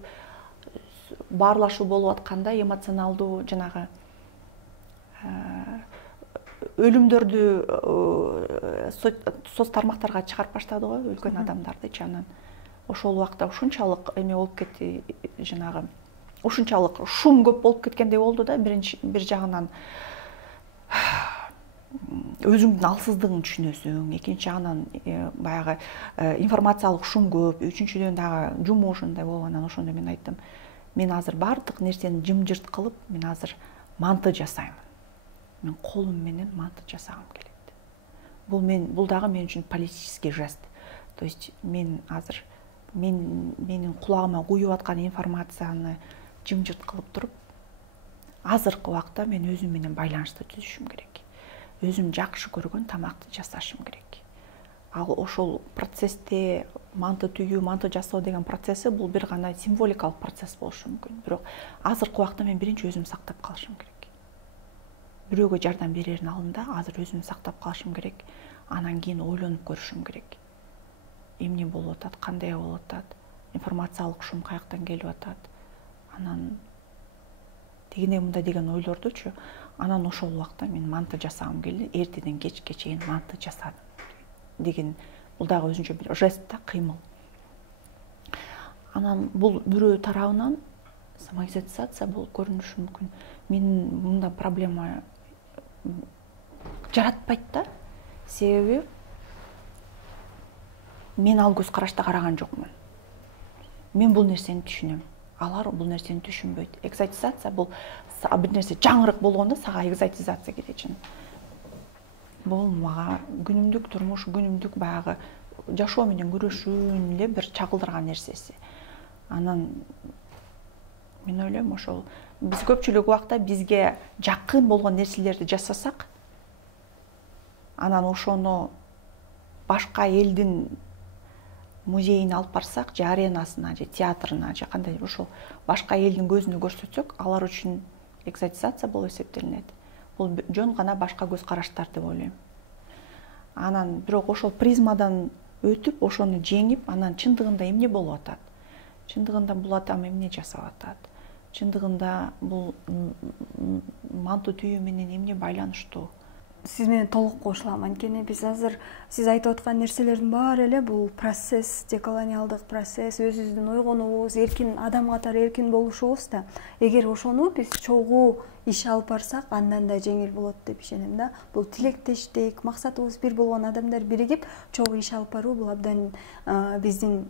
баарлашуу болуп атканда эмоционалдуу жанагы өлүмдөрдү соц тармактарга чыгарып баштады го, өлгөн адамдардычы. Анан ошол убакта ушунчалык эме болуп кетти, жанагы ушунчалык шум көп болуп кеткендей болду да. Бир жагынан өзүңдүн алсыздыгыңды түшүнөсүң, экинчи анан баягы информациялык шум көп, үчүнчүдөн дагы жумуш ушундай болуп, анан ошондо мен айттым, мен азыр баардык нерсени жымжырт кылып, мен азыр манты жасайм. Мен колум менен манты жасагым келет. Бул дагы мен үчүн политический жест. То есть мен азыр менин кулагыма куюп аткан информацияны жымжырт кылып туруп, азыркы убакта мен өзүм менен байланышты түзүшүм керек. Өзүм жакшы көргөн тамакты жасашым керек. Ал ошол процессте манты түйүү, манты жасоо деген процесси бул бир гана символикалык процесс болушу мүмкүн. Бирок азыркы убакта мен биринчи өзүм сактап калышым керек. Бирөөгө жардам берердин алдында азыр өзүм сактап калышым керек. Анан кийин ойлонуп көрүшүм керек. Эмне болуп атат, кандай болуп атат, информациялык шум каяктан келип атат. анан дегенде мындай деген ойлордучу. Анан ошол убакта мен манты жасагым келди, эртеден кечке чейин манты жасадым деген бул дагы өзүнчө бир жест да, кыймыл. Анан бул бирөө тарабынан самоизоляция болуп көрүнүшү мүмкүн. Мен мында проблема жаратпайт да, себеби мен ал көз карашта караган жокмун. Мен бул нерсени түшүнөм, алар бул нерсени түшүнбөйт. Экзотизация бул бир нерсе жаңырык болгондо сага экзотизация кетечин. Бул мага күнүмдүк турмуш, күнүмдүк баягы жашоо менен күрөшүүнүн эле бир чагылдырган нерсеси. Анан мен ойлойм, ошол биз көпчүлүк убакта бизге жакын болгон нерселерди жасасак, анан ошону башка элдин музейине алып барсак, же аренасына, же театрына, же кандай ошол башка элдин көзүнө көрсөтсөк, алар үчүн экзотизация болуп эсептелинет. Бул жөн гана башка көз караштар деп ойлойм. Анан бирок ошол призмадан өтүп, ошону жеңип, анан чындыгында эмне болуп атат? Чындыгында бул адам эмне жасап атат? Чындыгында бул манту түйүү менен эмне байланыштуу? Сиз менен толук кошулам. Анткени биз азыр сиз айтып аткан нерселердин баары эле бул процесс, деколониалдык процесс, өзүбүздүн ойгонуубуз, эркин адам катары эркин болушубуз да. Эгер ошону биз чогуу иш алып барсак, андан да жеңил болот деп ишенем да. Бул тилектештик, максатыбыз бир болгон адамдар биригип чогуу иш алып баруу бул абдан биздин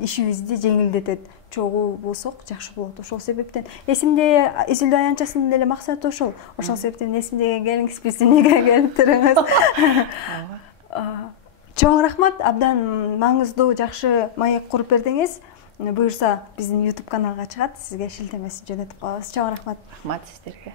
ишибизди жеңилдетет. Чогуу болсок жакшы болот. Ошол себептен эсимде изилдөө аянтчасынын эле максаты ошол. Ошол себептен эсимдеге келиңиз, биздин үйгө келип туруңуз. Чоң рахмат, абдан маңыздуу жакшы маек куруп бердиңиз. Буюрса биздин YouTube каналга чыгат, сизге шилтемесин жөнөтүп коебуз. Чоң рахмат. Рахмат сиздерге.